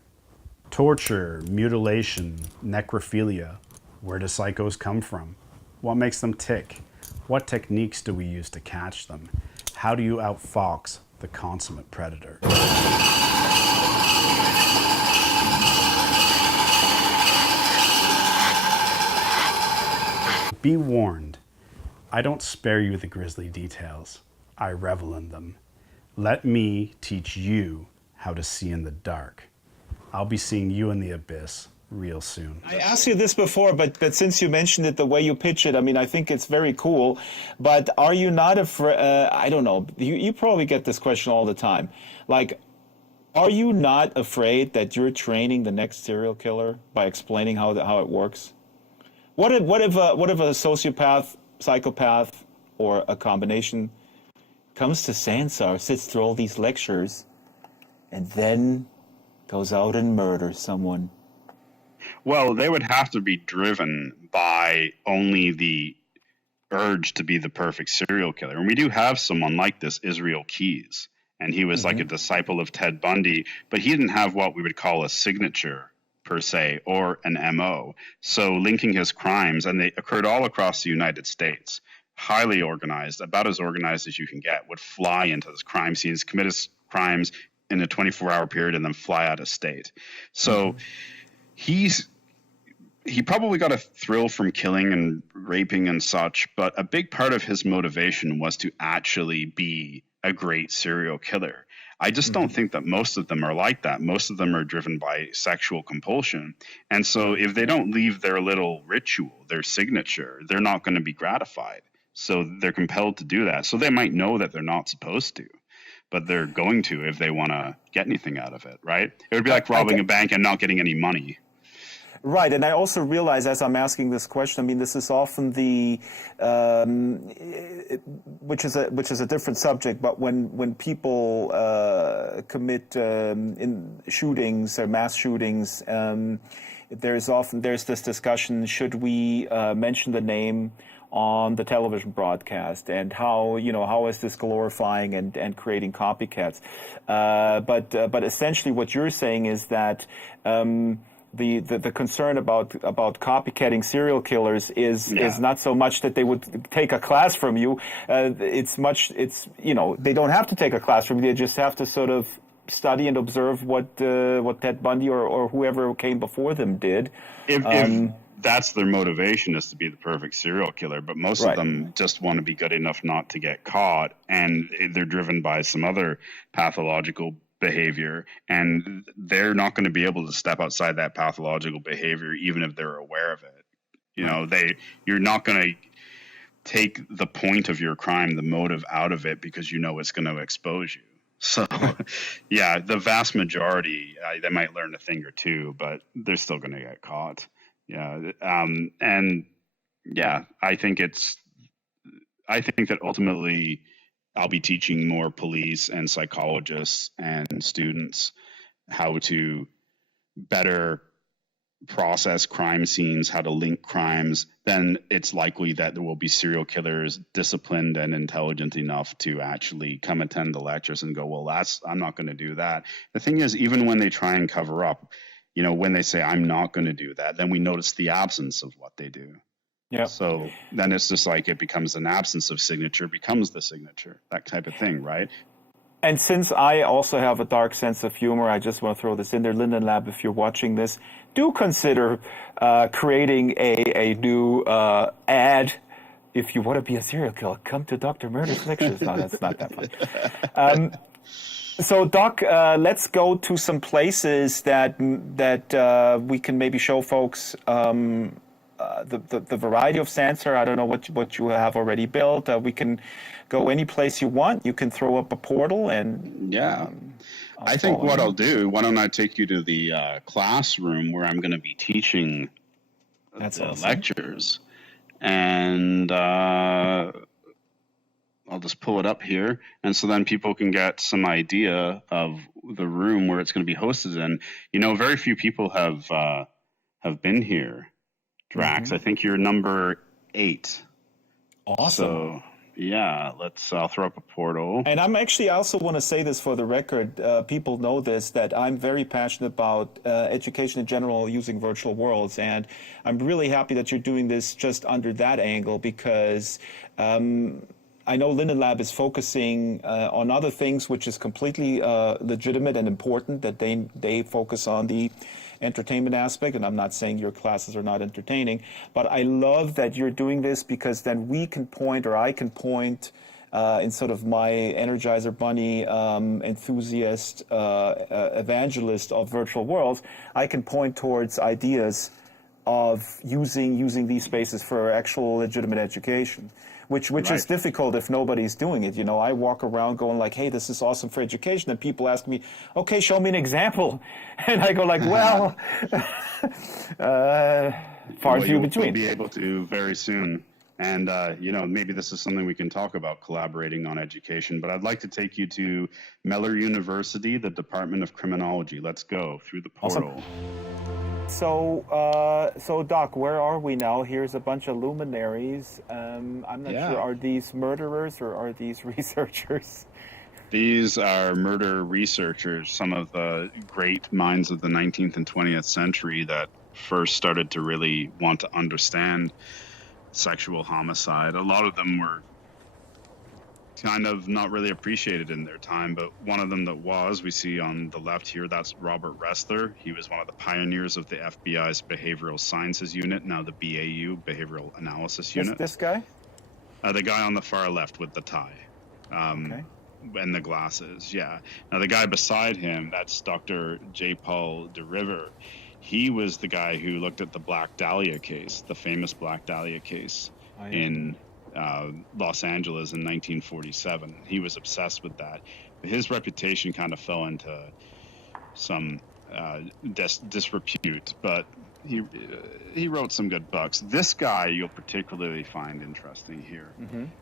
Torture, mutilation, necrophilia. Where do psychos come from? What makes them tick? What techniques do we use to catch them? How do you outfox the consummate predator? Be warned, I don't spare you the grisly details. I revel in them. Let me teach you how to see in the dark. I'll be seeing you in the abyss real soon. I asked you this before, but since you mentioned it, the way you pitch it, I mean, I think it's very cool. But are you not afraid? I don't know. You probably get this question all the time. Like, are you not afraid that you're training the next serial killer by explaining how it works? What if a sociopath, psychopath, or a combination comes to Sansar, sits through all these lectures, and then goes out and murders someone? Well, they would have to be driven by only the urge to be the perfect serial killer. And we do have someone like this, Israel Keys. And he was like a disciple of Ted Bundy, but he didn't have what we would call a signature per se, or an MO. So linking his crimes, and they occurred all across the United States, highly organized, about as organized as you can get, would fly into those crime scenes, commit his crimes in a 24-hour period, and then fly out of state. So he probably got a thrill from killing and raping and such, but a big part of his motivation was to actually be a great serial killer. I just don't think that most of them are like that. Most of them are driven by sexual compulsion. And so if they don't leave their little ritual, their signature, they're not going to be gratified. So they're compelled to do that. So they might know that they're not supposed to, but they're going to if they want to get anything out of it, right? It would be like robbing a bank and not getting any money. Right, and I also realize as I'm asking this question, I mean, this is often the, which is a different subject, but when people commit in shootings or mass shootings, there's this discussion: should we mention the name on the television broadcast, and how is this glorifying and creating copycats? But essentially, what you're saying is that. The concern about copycatting serial killers is not so much that they would take a class from you. They don't have to take a class from you. They just have to sort of study and observe what Ted Bundy or whoever came before them did. If that's their motivation, is to be the perfect serial killer, but most of them just want to be good enough not to get caught, and they're driven by some other pathological behavior, and they're not going to be able to step outside that pathological behavior even if they're aware of it. You're not going to take the point of your crime, the motive, out of it because it's going to expose you. So yeah, the vast majority, they might learn a thing or two, but they're still going to get caught. And yeah, I think that ultimately I'll be teaching more police and psychologists and students how to better process crime scenes, how to link crimes. Then it's likely that there will be serial killers disciplined and intelligent enough to actually come attend the lectures and go, well, I'm not going to do that. The thing is, even when they try and cover up, when they say, I'm not going to do that, then we notice the absence of what they do. Yeah. So then it's just like it becomes an absence of signature, becomes the signature, that type of thing, right? And since I also have a dark sense of humor, I just want to throw this in there. Linden Lab, if you're watching this, do consider creating a new ad. If you want to be a serial killer, come to Dr. Murder's lectures. No, that's not that fun. So, Doc, let's go to some places that we can maybe show folks the variety of Sansar. I don't know what you have already built. We can go any place you want. You can throw up a portal and I think what I'll do. Why don't I take you to the classroom where I'm going to be teaching the lectures, and I'll just pull it up here, and so then people can get some idea of the room where it's going to be hosted in. Very few people have been here. Drax, I think you're number 8. Awesome. So, yeah, I'll throw up a portal. And I also want to say this for the record. People know this, that I'm very passionate about education in general using virtual worlds. And I'm really happy that you're doing this just under that angle, because I know Linden Lab is focusing on other things, which is completely legitimate and important, that they focus on the entertainment aspect. And I'm not saying your classes are not entertaining, but I love that you're doing this, because then we can point, or I can point in sort of my Energizer Bunny enthusiast, evangelist of virtual worlds, I can point towards ideas of using these spaces for actual legitimate education, which is difficult if nobody's doing it. You know, I walk around going like, hey, this is awesome for education, and people ask me, okay, show me an example, and I go like, well, far and few between. You'll be able to very soon. And, maybe this is something we can talk about, collaborating on education. But I'd like to take you to Mellor University, the Department of Criminology. Let's go through the portal. Awesome. So Doc, where are we now? Here's a bunch of luminaries. I'm not sure, are these murderers or are these researchers? These are murder researchers, some of the great minds of the 19th and 20th century that first started to really want to understand sexual homicide. A lot of them were kind of not really appreciated in their time, but one of them that we see on the left here, that's Robert Ressler. He was one of the pioneers of the FBI's Behavioral Sciences Unit, now the BAU, Behavioral Analysis Unit. This guy? The guy on the far left with the tie. Okay. And the glasses, yeah. Now the guy beside him, that's Dr. J. Paul DeRiver. He was the guy who looked at the Black Dahlia case, the famous Black Dahlia case in Los Angeles in 1947. He was obsessed with that. His reputation kind of fell into some disrepute, but he wrote some good books. This guy you'll particularly find interesting here,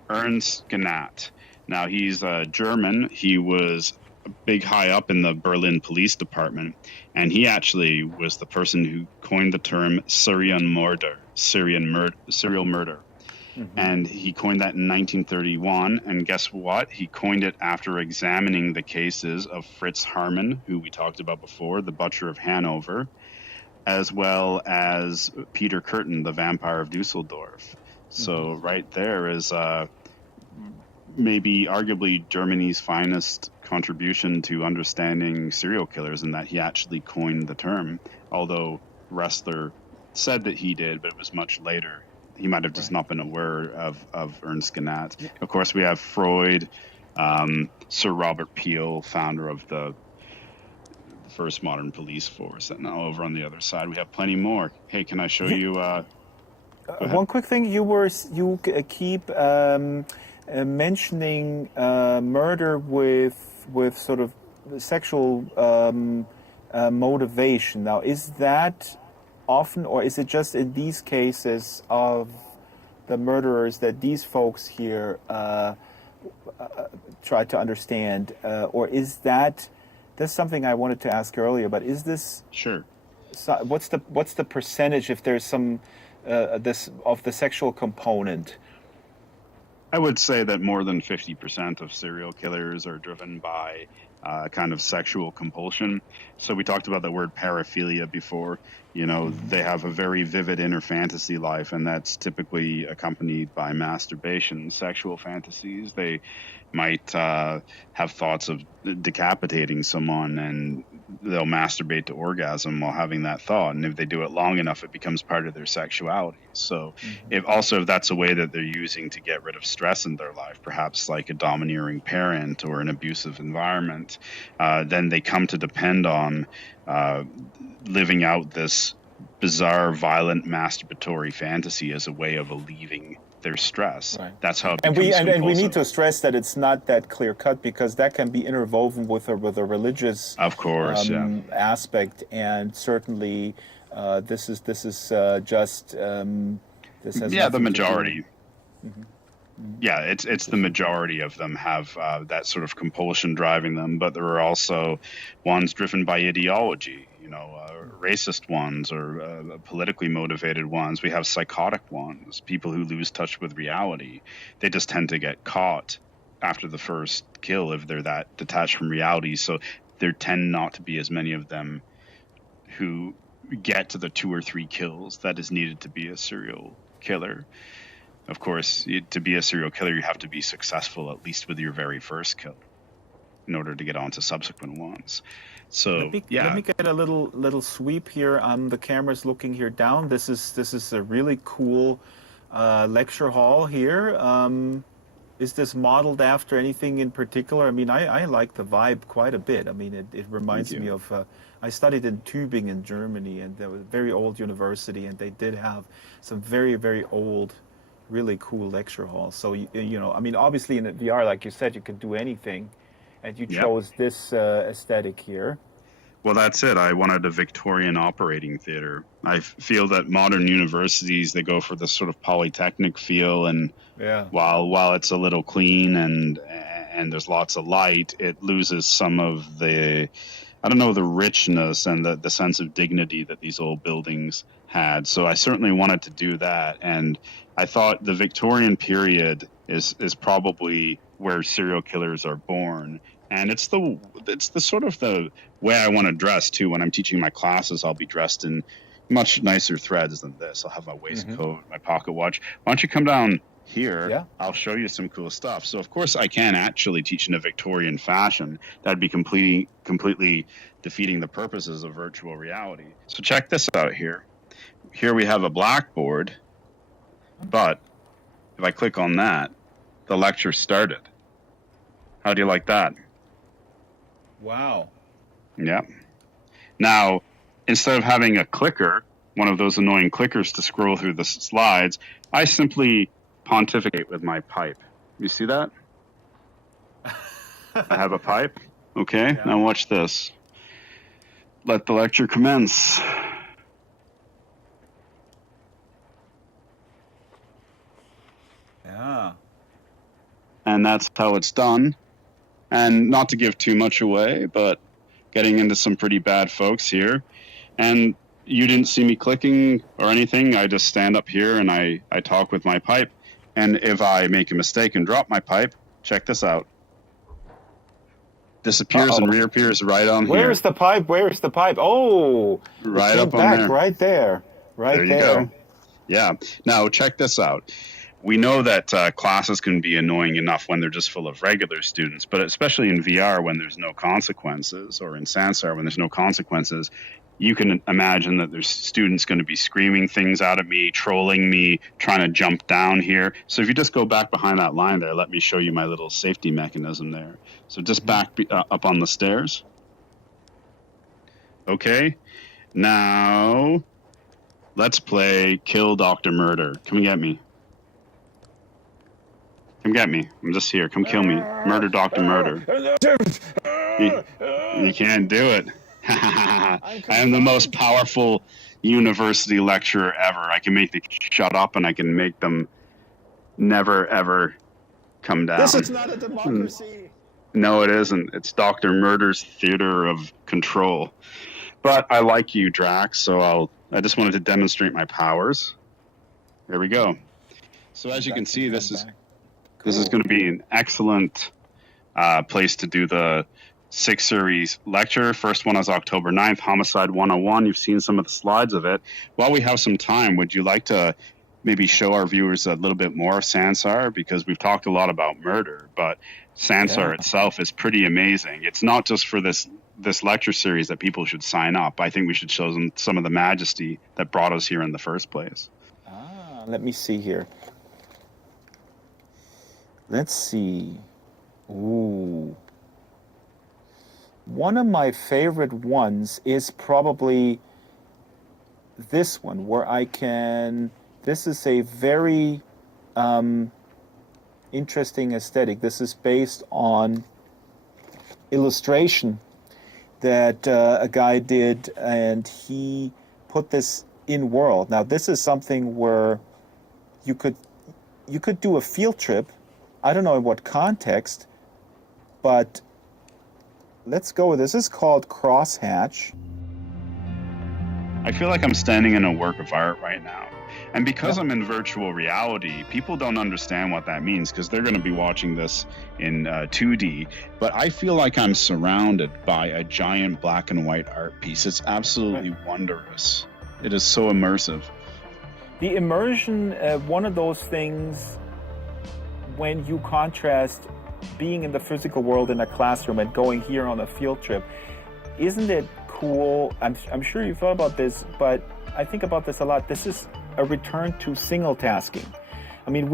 Ernst Gannat. Now he's German. He was big high up in the Berlin police department, and he actually was the person who coined the term serial murder. And he coined that in 1931, and guess what? He coined it after examining the cases of Fritz Harman, who we talked about before, the Butcher of Hanover, as well as Peter Kürten, the Vampire of Dusseldorf. So right there is maybe arguably Germany's finest contribution to understanding serial killers, in that he actually coined the term, although Ressler said that he did, but it was much later. He might have just not been aware of Ernst Gannat. Of course, we have Freud, Sir Robert Peel, founder of the first modern police force. And now over on the other side, we have plenty more. Hey, can I show you? One quick thing, you keep mentioning murder with sort of sexual motivation. Now, is that often, or is it just in these cases of the murderers that these folks here try to understand, or is that's something I wanted to ask earlier? But is this sure? What's the percentage, if there's some this of the sexual component? I would say that more than 50% of serial killers are driven by kind of sexual compulsion. So we talked about the word paraphilia before. You know, they have a very vivid inner fantasy life, and that's typically accompanied by masturbation, sexual fantasies. They might have thoughts of decapitating someone, and they'll masturbate to orgasm while having that thought. And if they do it long enough, it becomes part of their sexuality. So if that's a way that they're using to get rid of stress in their life, perhaps like a domineering parent or an abusive environment, then they come to depend on living out this bizarre, violent, masturbatory fantasy as a way of alleviating their stress. Right. That's how it becomes and we need to stress that it's not that clear cut, because that can be interwoven with a religious, of course, aspect, and certainly this has the majority. Yeah, it's the majority of them have that sort of compulsion driving them, but there are also ones driven by ideology, racist ones or politically motivated ones. We have psychotic ones, people who lose touch with reality. They just tend to get caught after the first kill if they're that detached from reality. So there tend not to be as many of them who get to the 2 or 3 kills that is needed to be a serial killer. Of course, to be a serial killer, you have to be successful at least with your very first kill in order to get on to subsequent ones. So let me get a little sweep here. The camera's looking here down. This is a really cool lecture hall here. is this modeled after anything in particular? I mean, I like the vibe quite a bit. I mean, it reminds me of, I studied in Tübingen in Germany, and there was a very old university, and they did have some very, very old, really cool lecture halls. So, you know, I mean, obviously in the VR, like you said, you can do anything, and you chose this aesthetic here. Well, that's it. I wanted a Victorian operating theater. I feel that modern universities, they go for this sort of polytechnic feel, and while it's a little clean and there's lots of light, it loses some of the, I don't know, the richness and the sense of dignity that these old buildings had. So I certainly wanted to do that, and I thought the Victorian period is probably where serial killers are born. And it's the sort of the way I want to dress too. When I'm teaching my classes, I'll be dressed in much nicer threads than this. I'll have my waistcoat, my pocket watch. Why don't you come down here? Yeah. I'll show you some cool stuff. So of course I can actually teach in a Victorian fashion. That'd be completely defeating the purposes of virtual reality. So check this out here. Here we have a blackboard, but if I click on that, the lecture started. How do you like that? Wow. Yeah. Now, instead of having a clicker, one of those annoying clickers to scroll through the slides, I simply pontificate with my pipe. You see that? I have a pipe. Okay, now watch this. Let the lecture commence. Yeah. And that's how it's done. And not to give too much away, but getting into some pretty bad folks here. And you didn't see me clicking or anything. I just stand up here and I talk with my pipe. And if I make a mistake and drop my pipe, check this out. Disappears and reappears right on here. Where's the pipe? Where's the pipe? Oh, right up on there. Right there. Right there. There you go. Yeah. Now, check this out. We know that classes can be annoying enough when they're just full of regular students, but especially in VR when there's no consequences, or in Sansar when there's no consequences, you can imagine that there's students going to be screaming things out at me, trolling me, trying to jump down here. So if you just go back behind that line there, let me show you my little safety mechanism there. So just back up on the stairs. Okay. Now, let's play Kill Dr. Murder. Come and get me. Come get me. I'm just here. Come kill me. Murder Dr. Murder. You can't do it. I am the most powerful university lecturer ever. I can make them shut up and I can make them never, ever come down. This is not a democracy. No, it isn't. It's Dr. Murder's theater of control. But I like you, Drax, so I just wanted to demonstrate my powers. There we go. So as you can see, this is going to be an excellent place to do the 6 series lecture. First one is October 9th, Homicide 101. You've seen some of the slides of it. While we have some time, would you like to maybe show our viewers a little bit more of Sansar? Because we've talked a lot about murder, but Sansar itself is pretty amazing. It's not just for this lecture series that people should sign up. I think we should show them some of the majesty that brought us here in the first place. Let me see here. Let's see. Ooh. One of my favorite ones is probably this one, where I can... This is a very interesting aesthetic. This is based on illustration that a guy did, and he put this in world. Now, this is something where you could do a field trip. I don't know in what context, but let's go with this. This is called Crosshatch. I feel like I'm standing in a work of art right now. And because I'm in virtual reality, people don't understand what that means because they're going to be watching this in 2D. But I feel like I'm surrounded by a giant black and white art piece. It's absolutely wondrous. It is so immersive. The immersion, one of those things when you contrast being in the physical world in a classroom and going here on a field trip, isn't it cool? I'm sure you've thought about this, but I think about this a lot. This is a return to single tasking. I mean,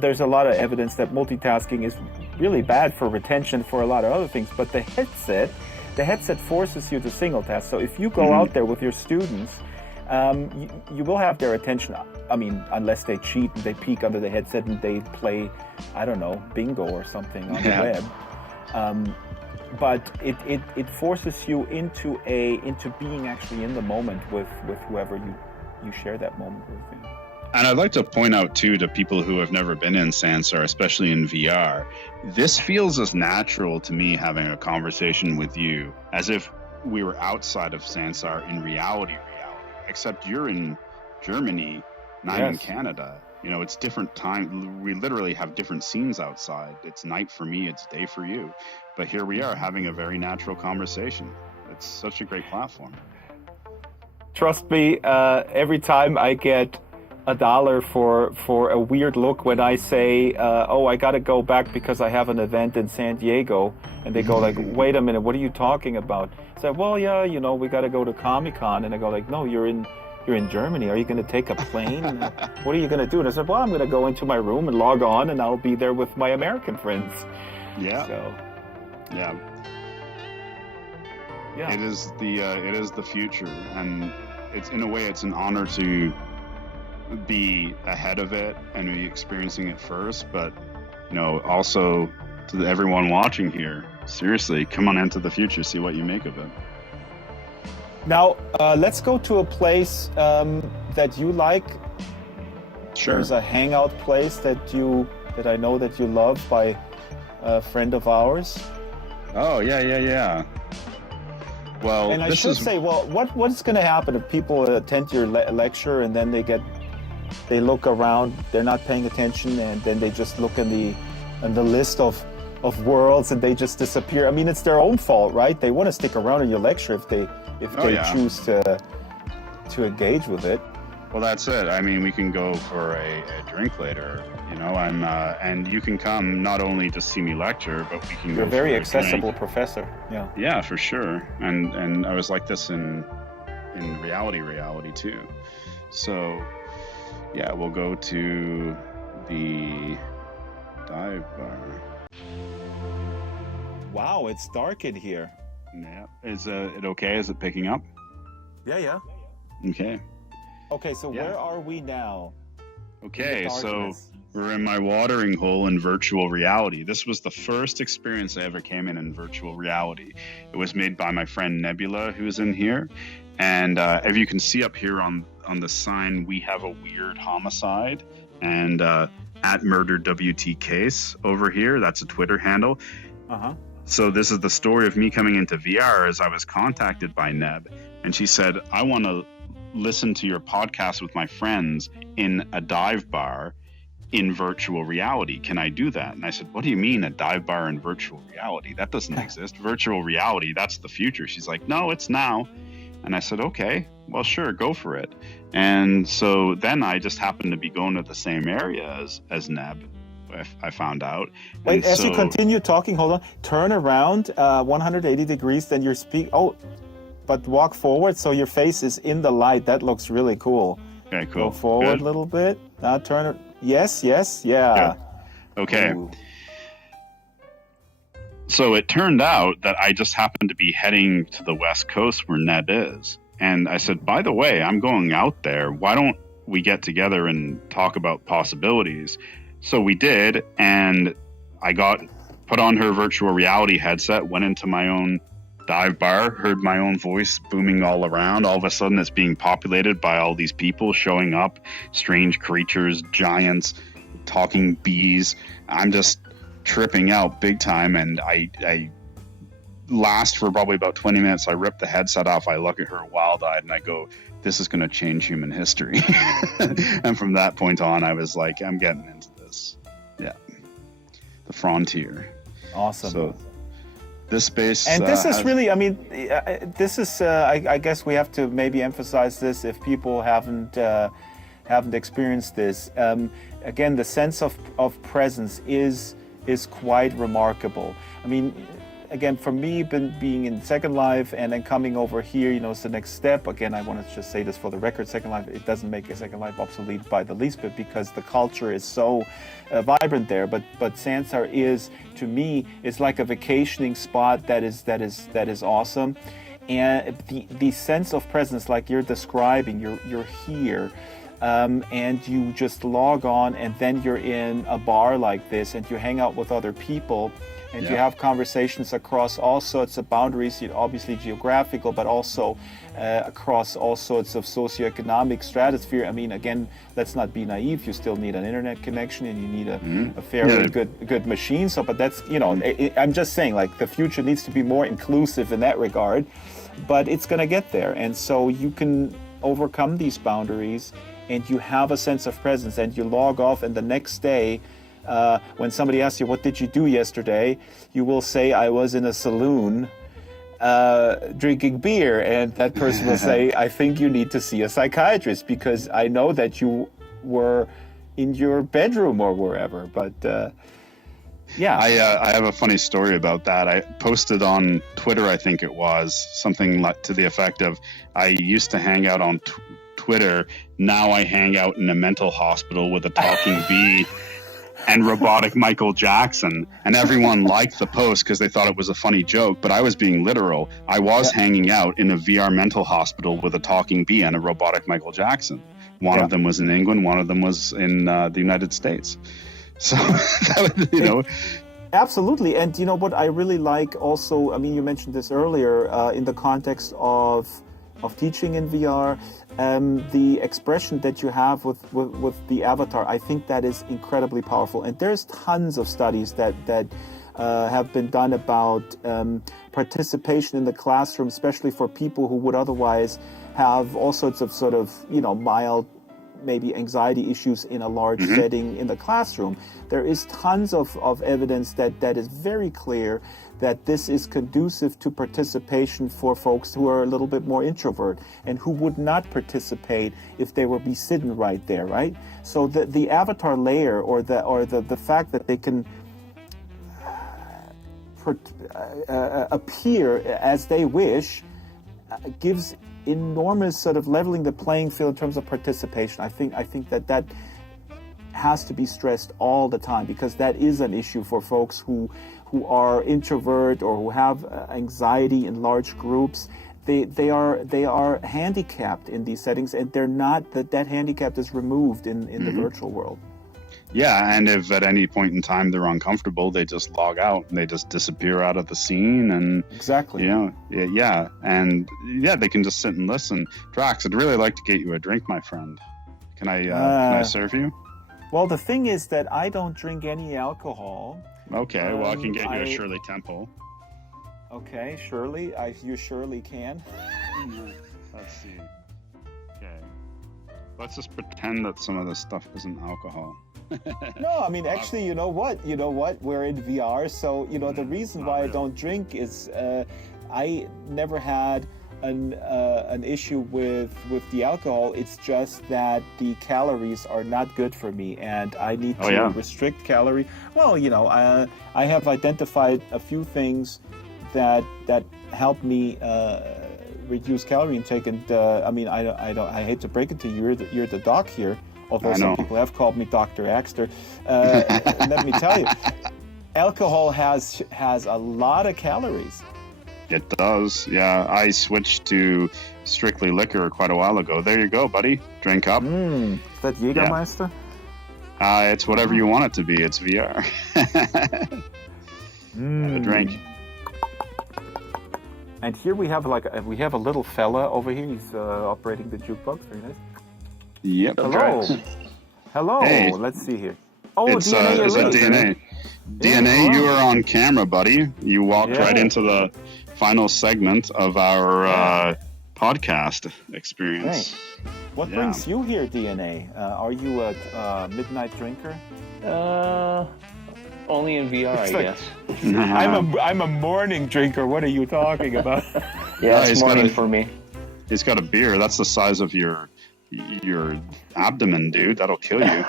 there's a lot of evidence that multitasking is really bad for retention for a lot of other things, but the headset forces you to single task. So if you go out there with your students, you will have their attention. I mean, unless they cheat and they peek under the headset and they play, I don't know, bingo or something on the web. But it forces you into being actually in the moment with whoever you share that moment with. And I'd like to point out too to people who have never been in Sansar, especially in VR, this feels as natural to me having a conversation with you as if we were outside of Sansar in reality, except you're in Germany and I'm in Canada. You know, it's different time. We literally have different scenes outside. It's night for me, it's day for you. But here we are having a very natural conversation. It's such a great platform. Trust me, every time I get $1 for a weird look when I say, I got to go back because I have an event in San Diego, and they go like, wait a minute, what are you talking about? I said, well, yeah, we got to go to Comic-Con, and I go like, no, you're in Germany. Are you going to take a plane? What are you going to do? And I said, well, I'm going to go into my room and log on, and I'll be there with my American friends. Yeah. So. Yeah. Yeah. It is the future, and it's in a way it's an honor to be ahead of it and be experiencing it first, but also to everyone watching here, seriously, come on into the future, see what you make of it. Now let's go to a place that you like. Sure. There's a hangout place that I know that you love by a friend of ours. Oh yeah. Well, and I should say, what's going to happen if people attend your lecture and then they look around, they're not paying attention, and then they just look in the list of worlds and they just disappear? I mean, it's their own fault, right? They want to stick around in your lecture if they choose to engage with it. Well, that's it. I mean, we can go for a drink later, and you can come not only to see me lecture, but we can. You're go a very for a accessible drink. professor. Yeah. Yeah, for sure. And I was like this in reality too. So, yeah, we'll go to the dive bar. Wow, it's dark in here. Yeah. Is it okay? Is it picking up? Yeah. Okay. Okay, so where are we now? Okay, so we're in my watering hole in virtual reality. This was the first experience I ever came in virtual reality. It was made by my friend Nebula, who's in here. And if you can see up here on the sign, we have a weird homicide. And at Murder WT Case over here, that's a Twitter handle. Uh-huh. So this is the story of me coming into VR as I was contacted by Neb. And she said, I want to listen to your podcast with my friends in a dive bar in virtual reality. Can I do that? And I said, what do you mean a dive bar in virtual reality? That doesn't exist. Virtual reality, that's the future. She's like, no, it's now. And I said, okay, well, sure, go for it. And so then I just happened to be going to the same area as Neb, I found out. Wait, as you continue talking, hold on, turn around 180 degrees, then you're but walk forward so your face is in the light. That looks really cool. Okay, cool. Go forward a little bit. Now turn it. Yes, yeah. Good. Okay. Ooh. So it turned out that I just happened to be heading to the West Coast where Neb is. And I said, by the way, I'm going out there. Why don't we get together and talk about possibilities? So we did, and I got put on her virtual reality headset, went into my own dive bar, heard my own voice booming all around. All of a sudden it's being populated by all these people showing up, strange creatures, giants, talking bees. I'm just tripping out big time, and I last for probably about 20 minutes. I rip the headset off, I look at her wild-eyed, and I go, this is going to change human history. And from that point on, I was like, I'm getting into this. Yeah. The frontier. Awesome. So this space, and this is really, I mean, this is, I guess we have to maybe emphasize this if people haven't experienced this. Again, the sense of presence is quite remarkable. I mean, again, for me, being in Second Life and then coming over here, it's the next step. Again, I want to just say this for the record: Second Life, it doesn't make a Second Life obsolete by the least bit, because the culture is so vibrant there. But Sansar is, to me, it's like a vacationing spot that is awesome, and the sense of presence, like you're describing, you're here. And you just log on, and then you're in a bar like this, and you hang out with other people, and you have conversations across all sorts of boundaries, obviously geographical, but also across all sorts of socioeconomic stratosphere. I mean, again, let's not be naive. You still need an internet connection, and you need a fairly good machine. So, but that's, I'm just saying, like, the future needs to be more inclusive in that regard, but it's going to get there. And so you can overcome these boundaries, and you have a sense of presence, and you log off, and the next day, when somebody asks you, what did you do yesterday? You will say, I was in a saloon drinking beer. And that person will say, I think you need to see a psychiatrist, because I know that you were in your bedroom or wherever. But I have a funny story about that. I posted on Twitter, I think it was, something like to the effect of, I used to hang out on Twitter, now I hang out in a mental hospital with a talking bee and robotic Michael Jackson. And everyone liked the post because they thought it was a funny joke, but I was being literal. I was hanging out in a VR mental hospital with a talking bee and a robotic Michael Jackson. One of them was in England, one of them was in the United States. So, that was, Absolutely. And what I really like also, I mean, you mentioned this earlier, in the context of teaching in VR, the expression that you have with the avatar, I think that is incredibly powerful. And there's tons of studies that have been done about participation in the classroom, especially for people who would otherwise have all sorts of sort of, mild, maybe anxiety issues in a large setting in the classroom. There is tons of evidence that is very clear that this is conducive to participation for folks who are a little bit more introvert and who would not participate if they were be sitting right there, right? So the avatar layer, or the fact that they can appear as they wish, gives enormous sort of leveling the playing field in terms of participation. I think that has to be stressed all the time, because that is an issue for folks who are introvert or who have anxiety in large groups. They are handicapped in these settings, and they're not, that handicap is removed in the virtual world. Yeah, and if at any point in time they're uncomfortable, they just log out and they just disappear out of the scene. And exactly, they can just sit and listen. Drax, I'd really like to get you a drink, my friend. Can I serve you? Well, the thing is that I don't drink any alcohol. Okay, well, I can get you a Shirley Temple. Okay, Shirley, you surely can. Let's see. Okay, let's just pretend that some of this stuff isn't alcohol. No, I mean, actually, you know what? We're in VR, so the reason why I don't drink is I never had an issue with the alcohol. It's just that the calories are not good for me, and I need to restrict calories. Well, I have identified a few things that help me reduce calorie intake, and I mean, I hate to break it to you, you're the doc here. Although some people have called me Dr. Axter. Let me tell you, alcohol has a lot of calories. It does, yeah. I switched to strictly liquor quite a while ago. There you go, buddy. Drink up. Is that Jägermeister? Yeah. It's whatever you want it to be. It's VR. Have a drink. And here we have a little fella over here. He's operating the jukebox. Very nice. Yep. Hello. Right. Hello. Hey. Let's see here. Oh, it's DNA. Is it DNA? DNA, you are on camera, buddy. You walked right into the final segment of our podcast experience. Hey. What brings you here, DNA? Are you a midnight drinker? Only in VR, I guess. I'm a morning drinker. What are you talking about? It's morning for me. He's got a beer. That's the size of your abdomen, dude. That'll kill you.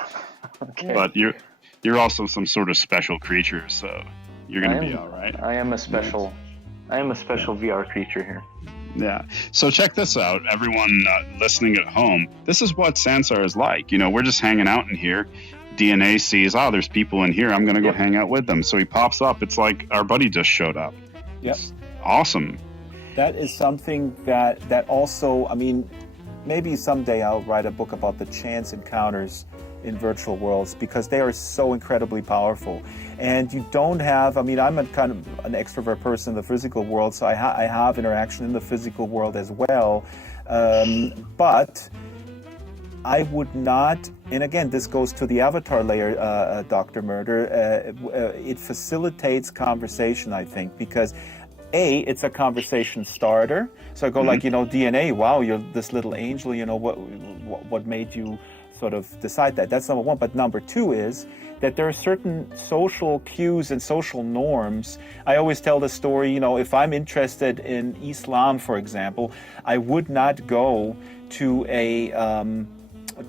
Okay. But you're also some sort of special creature, so You're going to be all right. I am a special VR creature here. Yeah. So check this out, everyone listening at home. This is what Sansar is like. We're just hanging out in here. DNA sees, there's people in here. I'm going to go hang out with them. So he pops up. It's like our buddy just showed up. Yep. It's awesome. That is something that also, maybe someday I'll write a book about the chance encounters in virtual worlds, because they are so incredibly powerful. And you don't have, I'm a kind of an extrovert person in the physical world, so I have interaction in the physical world as well. But I would not, and again, this goes to the avatar layer, Dr. Murder, it facilitates conversation, I think, because it's a conversation starter. So I go like, DNA, wow, you're this little angel, what made you sort of decide that? That's number one. But number two is that there are certain social cues and social norms. I always tell the story, if I'm interested in Islam, for example, I would not go to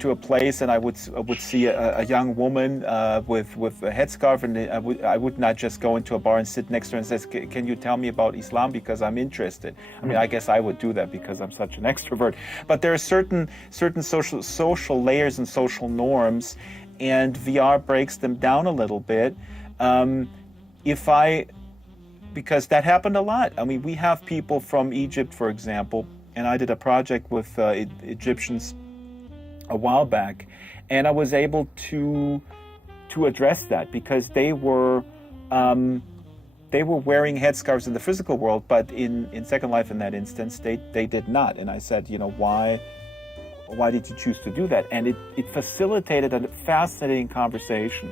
a place and I would see a young woman with a headscarf, and I would not just go into a bar and sit next to her and say, can you tell me about Islam, because I'm interested. I guess I would do that because I'm such an extrovert. But there are certain social layers and social norms, and VR breaks them down a little bit. Because that happened a lot. We have people from Egypt, for example, and I did a project with Egyptians a while back, and I was able to address that, because they were wearing headscarves in the physical world, but in Second Life, in that instance, they did not. And I said, why did you choose to do that? And it facilitated a fascinating conversation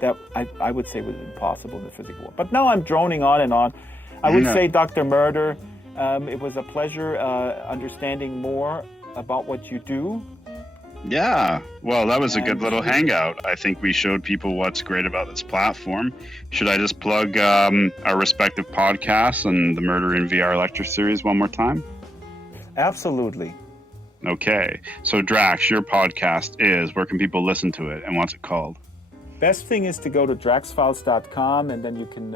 that I would say was impossible in the physical world. But now I'm droning on and on. I would say, Dr. Murder, it was a pleasure understanding more about what you do. Yeah, well, that was a good little hangout. I think we showed people what's great about this platform. Should I just plug our respective podcasts and the Murder in VR lecture series one more time? Absolutely. Okay, so Drax, your podcast is, where can people listen to it, and what's it called? Best thing is to go to draxfiles.com, and then you can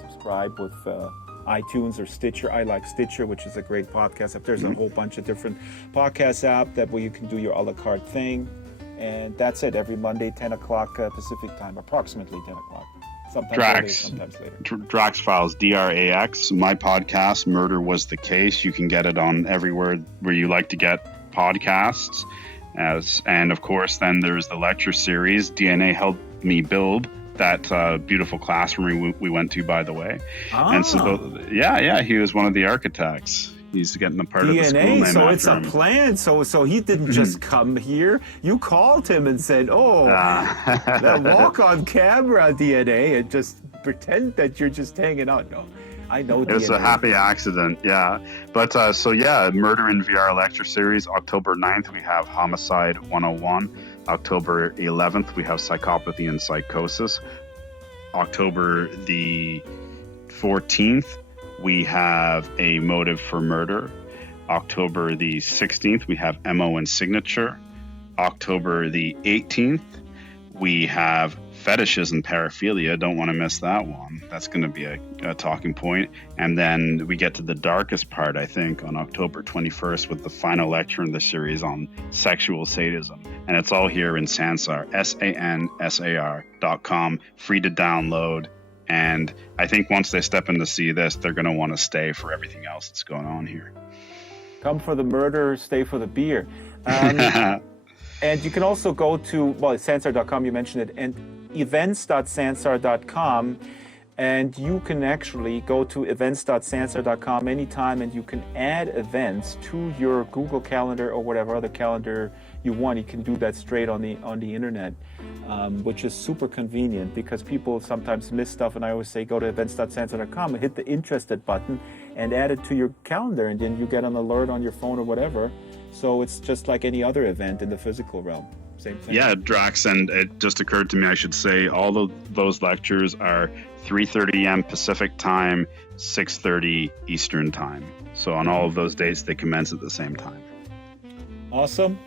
subscribe with iTunes or Stitcher. I like Stitcher, which is a great podcast app. There's a whole bunch of different podcast apps where you can do your a la carte thing. And that's it, every Monday, 10 o'clock Pacific time, approximately 10 o'clock. Sometimes earlier, sometimes later. Drax Files, DRAX. My podcast, Murder Was the Case. You can get it on everywhere where you like to get podcasts. And of course, then there's the lecture series, DNA Helped Me Build. That beautiful classroom we went to, by the way. And so, he was one of the architects. He's getting a part of the school name so after it's a him. plan. So he didn't just come here. You called him and said, walk on camera, DNA, and just pretend that you're just hanging out. No, I know DNA. It's a happy accident, yeah. But Murder in VR lecture series, October 9th, we have Homicide 101. October 11th, we have Psychopathy and Psychosis. October the 14th, we have A Motive for Murder. October the 16th, we have MO and Signature. October the 18th, we have Fetishes and Paraphilia. Don't want to miss that one. That's going to be a talking point. And then we get to the darkest part, I think, on October 21st with the final lecture in the series on sexual sadism. And it's all here in Sansar, SANSAR.com, free to download. And I think once they step in to see this, they're going to want to stay for everything else that's going on here. Come for the murder, stay for the beer. And you can also go to, Sansar.com, you mentioned it, and events.sansar.com, and you can actually go to events.sansar.com anytime, and you can add events to your Google Calendar or whatever other calendar you want. You can do that straight on the internet, which is super convenient, because people sometimes miss stuff, and I always say go to events.sansar.com and hit the interested button and add it to your calendar, and then you get an alert on your phone or whatever. So it's just like any other event in the physical realm. Same thing. Yeah, Drax, and it just occurred to me, I should say, all of those lectures are 3:30 a.m. Pacific time, 6:30 Eastern time. So on all of those dates, they commence at the same time. Awesome.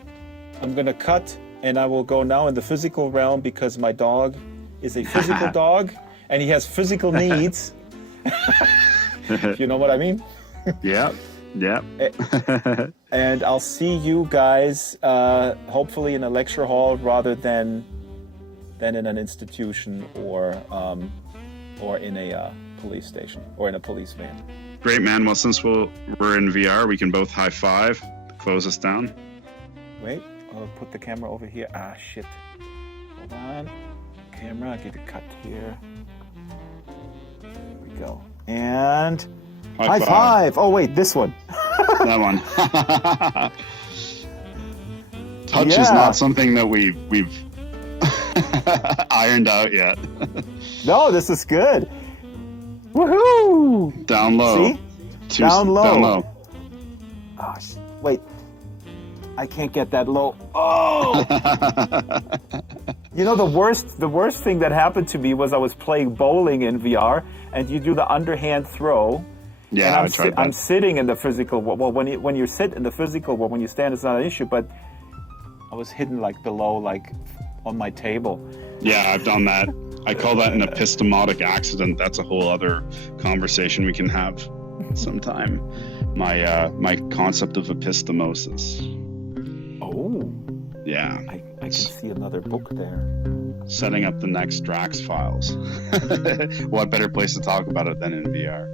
I'm going to cut, and I will go now in the physical realm, because my dog is a physical dog, and he has physical needs. You know what I mean? Yeah. And I'll see you guys hopefully in a lecture hall rather than in an institution or in a police station or in a police van. Great, man. Well, since we're in VR, we can both high five, close us down. Wait, I'll put the camera over here. Ah, shit. Hold on. Camera, I'll get a cut here. There we go. And high five. Oh, wait, this one. That one. Touch is not something that we've ironed out yet. No, this is good. Woohoo! Down low. See? Down low. Down low. Oh, wait. I can't get that low. Oh! You know, the worst thing that happened to me was I was playing bowling in VR, and you do the underhand throw. Yeah, and I tried that. I'm sitting in the physical world. Well, when you sit in the physical world, when you stand, it's not an issue. But I was hidden like below, like on my table. Yeah, I've done that. I call that an epistemotic accident. That's a whole other conversation we can have sometime. My concept of epistemosis. Oh. Yeah. I can see another book there. Setting up the next Drax Files. What better place to talk about it than in VR?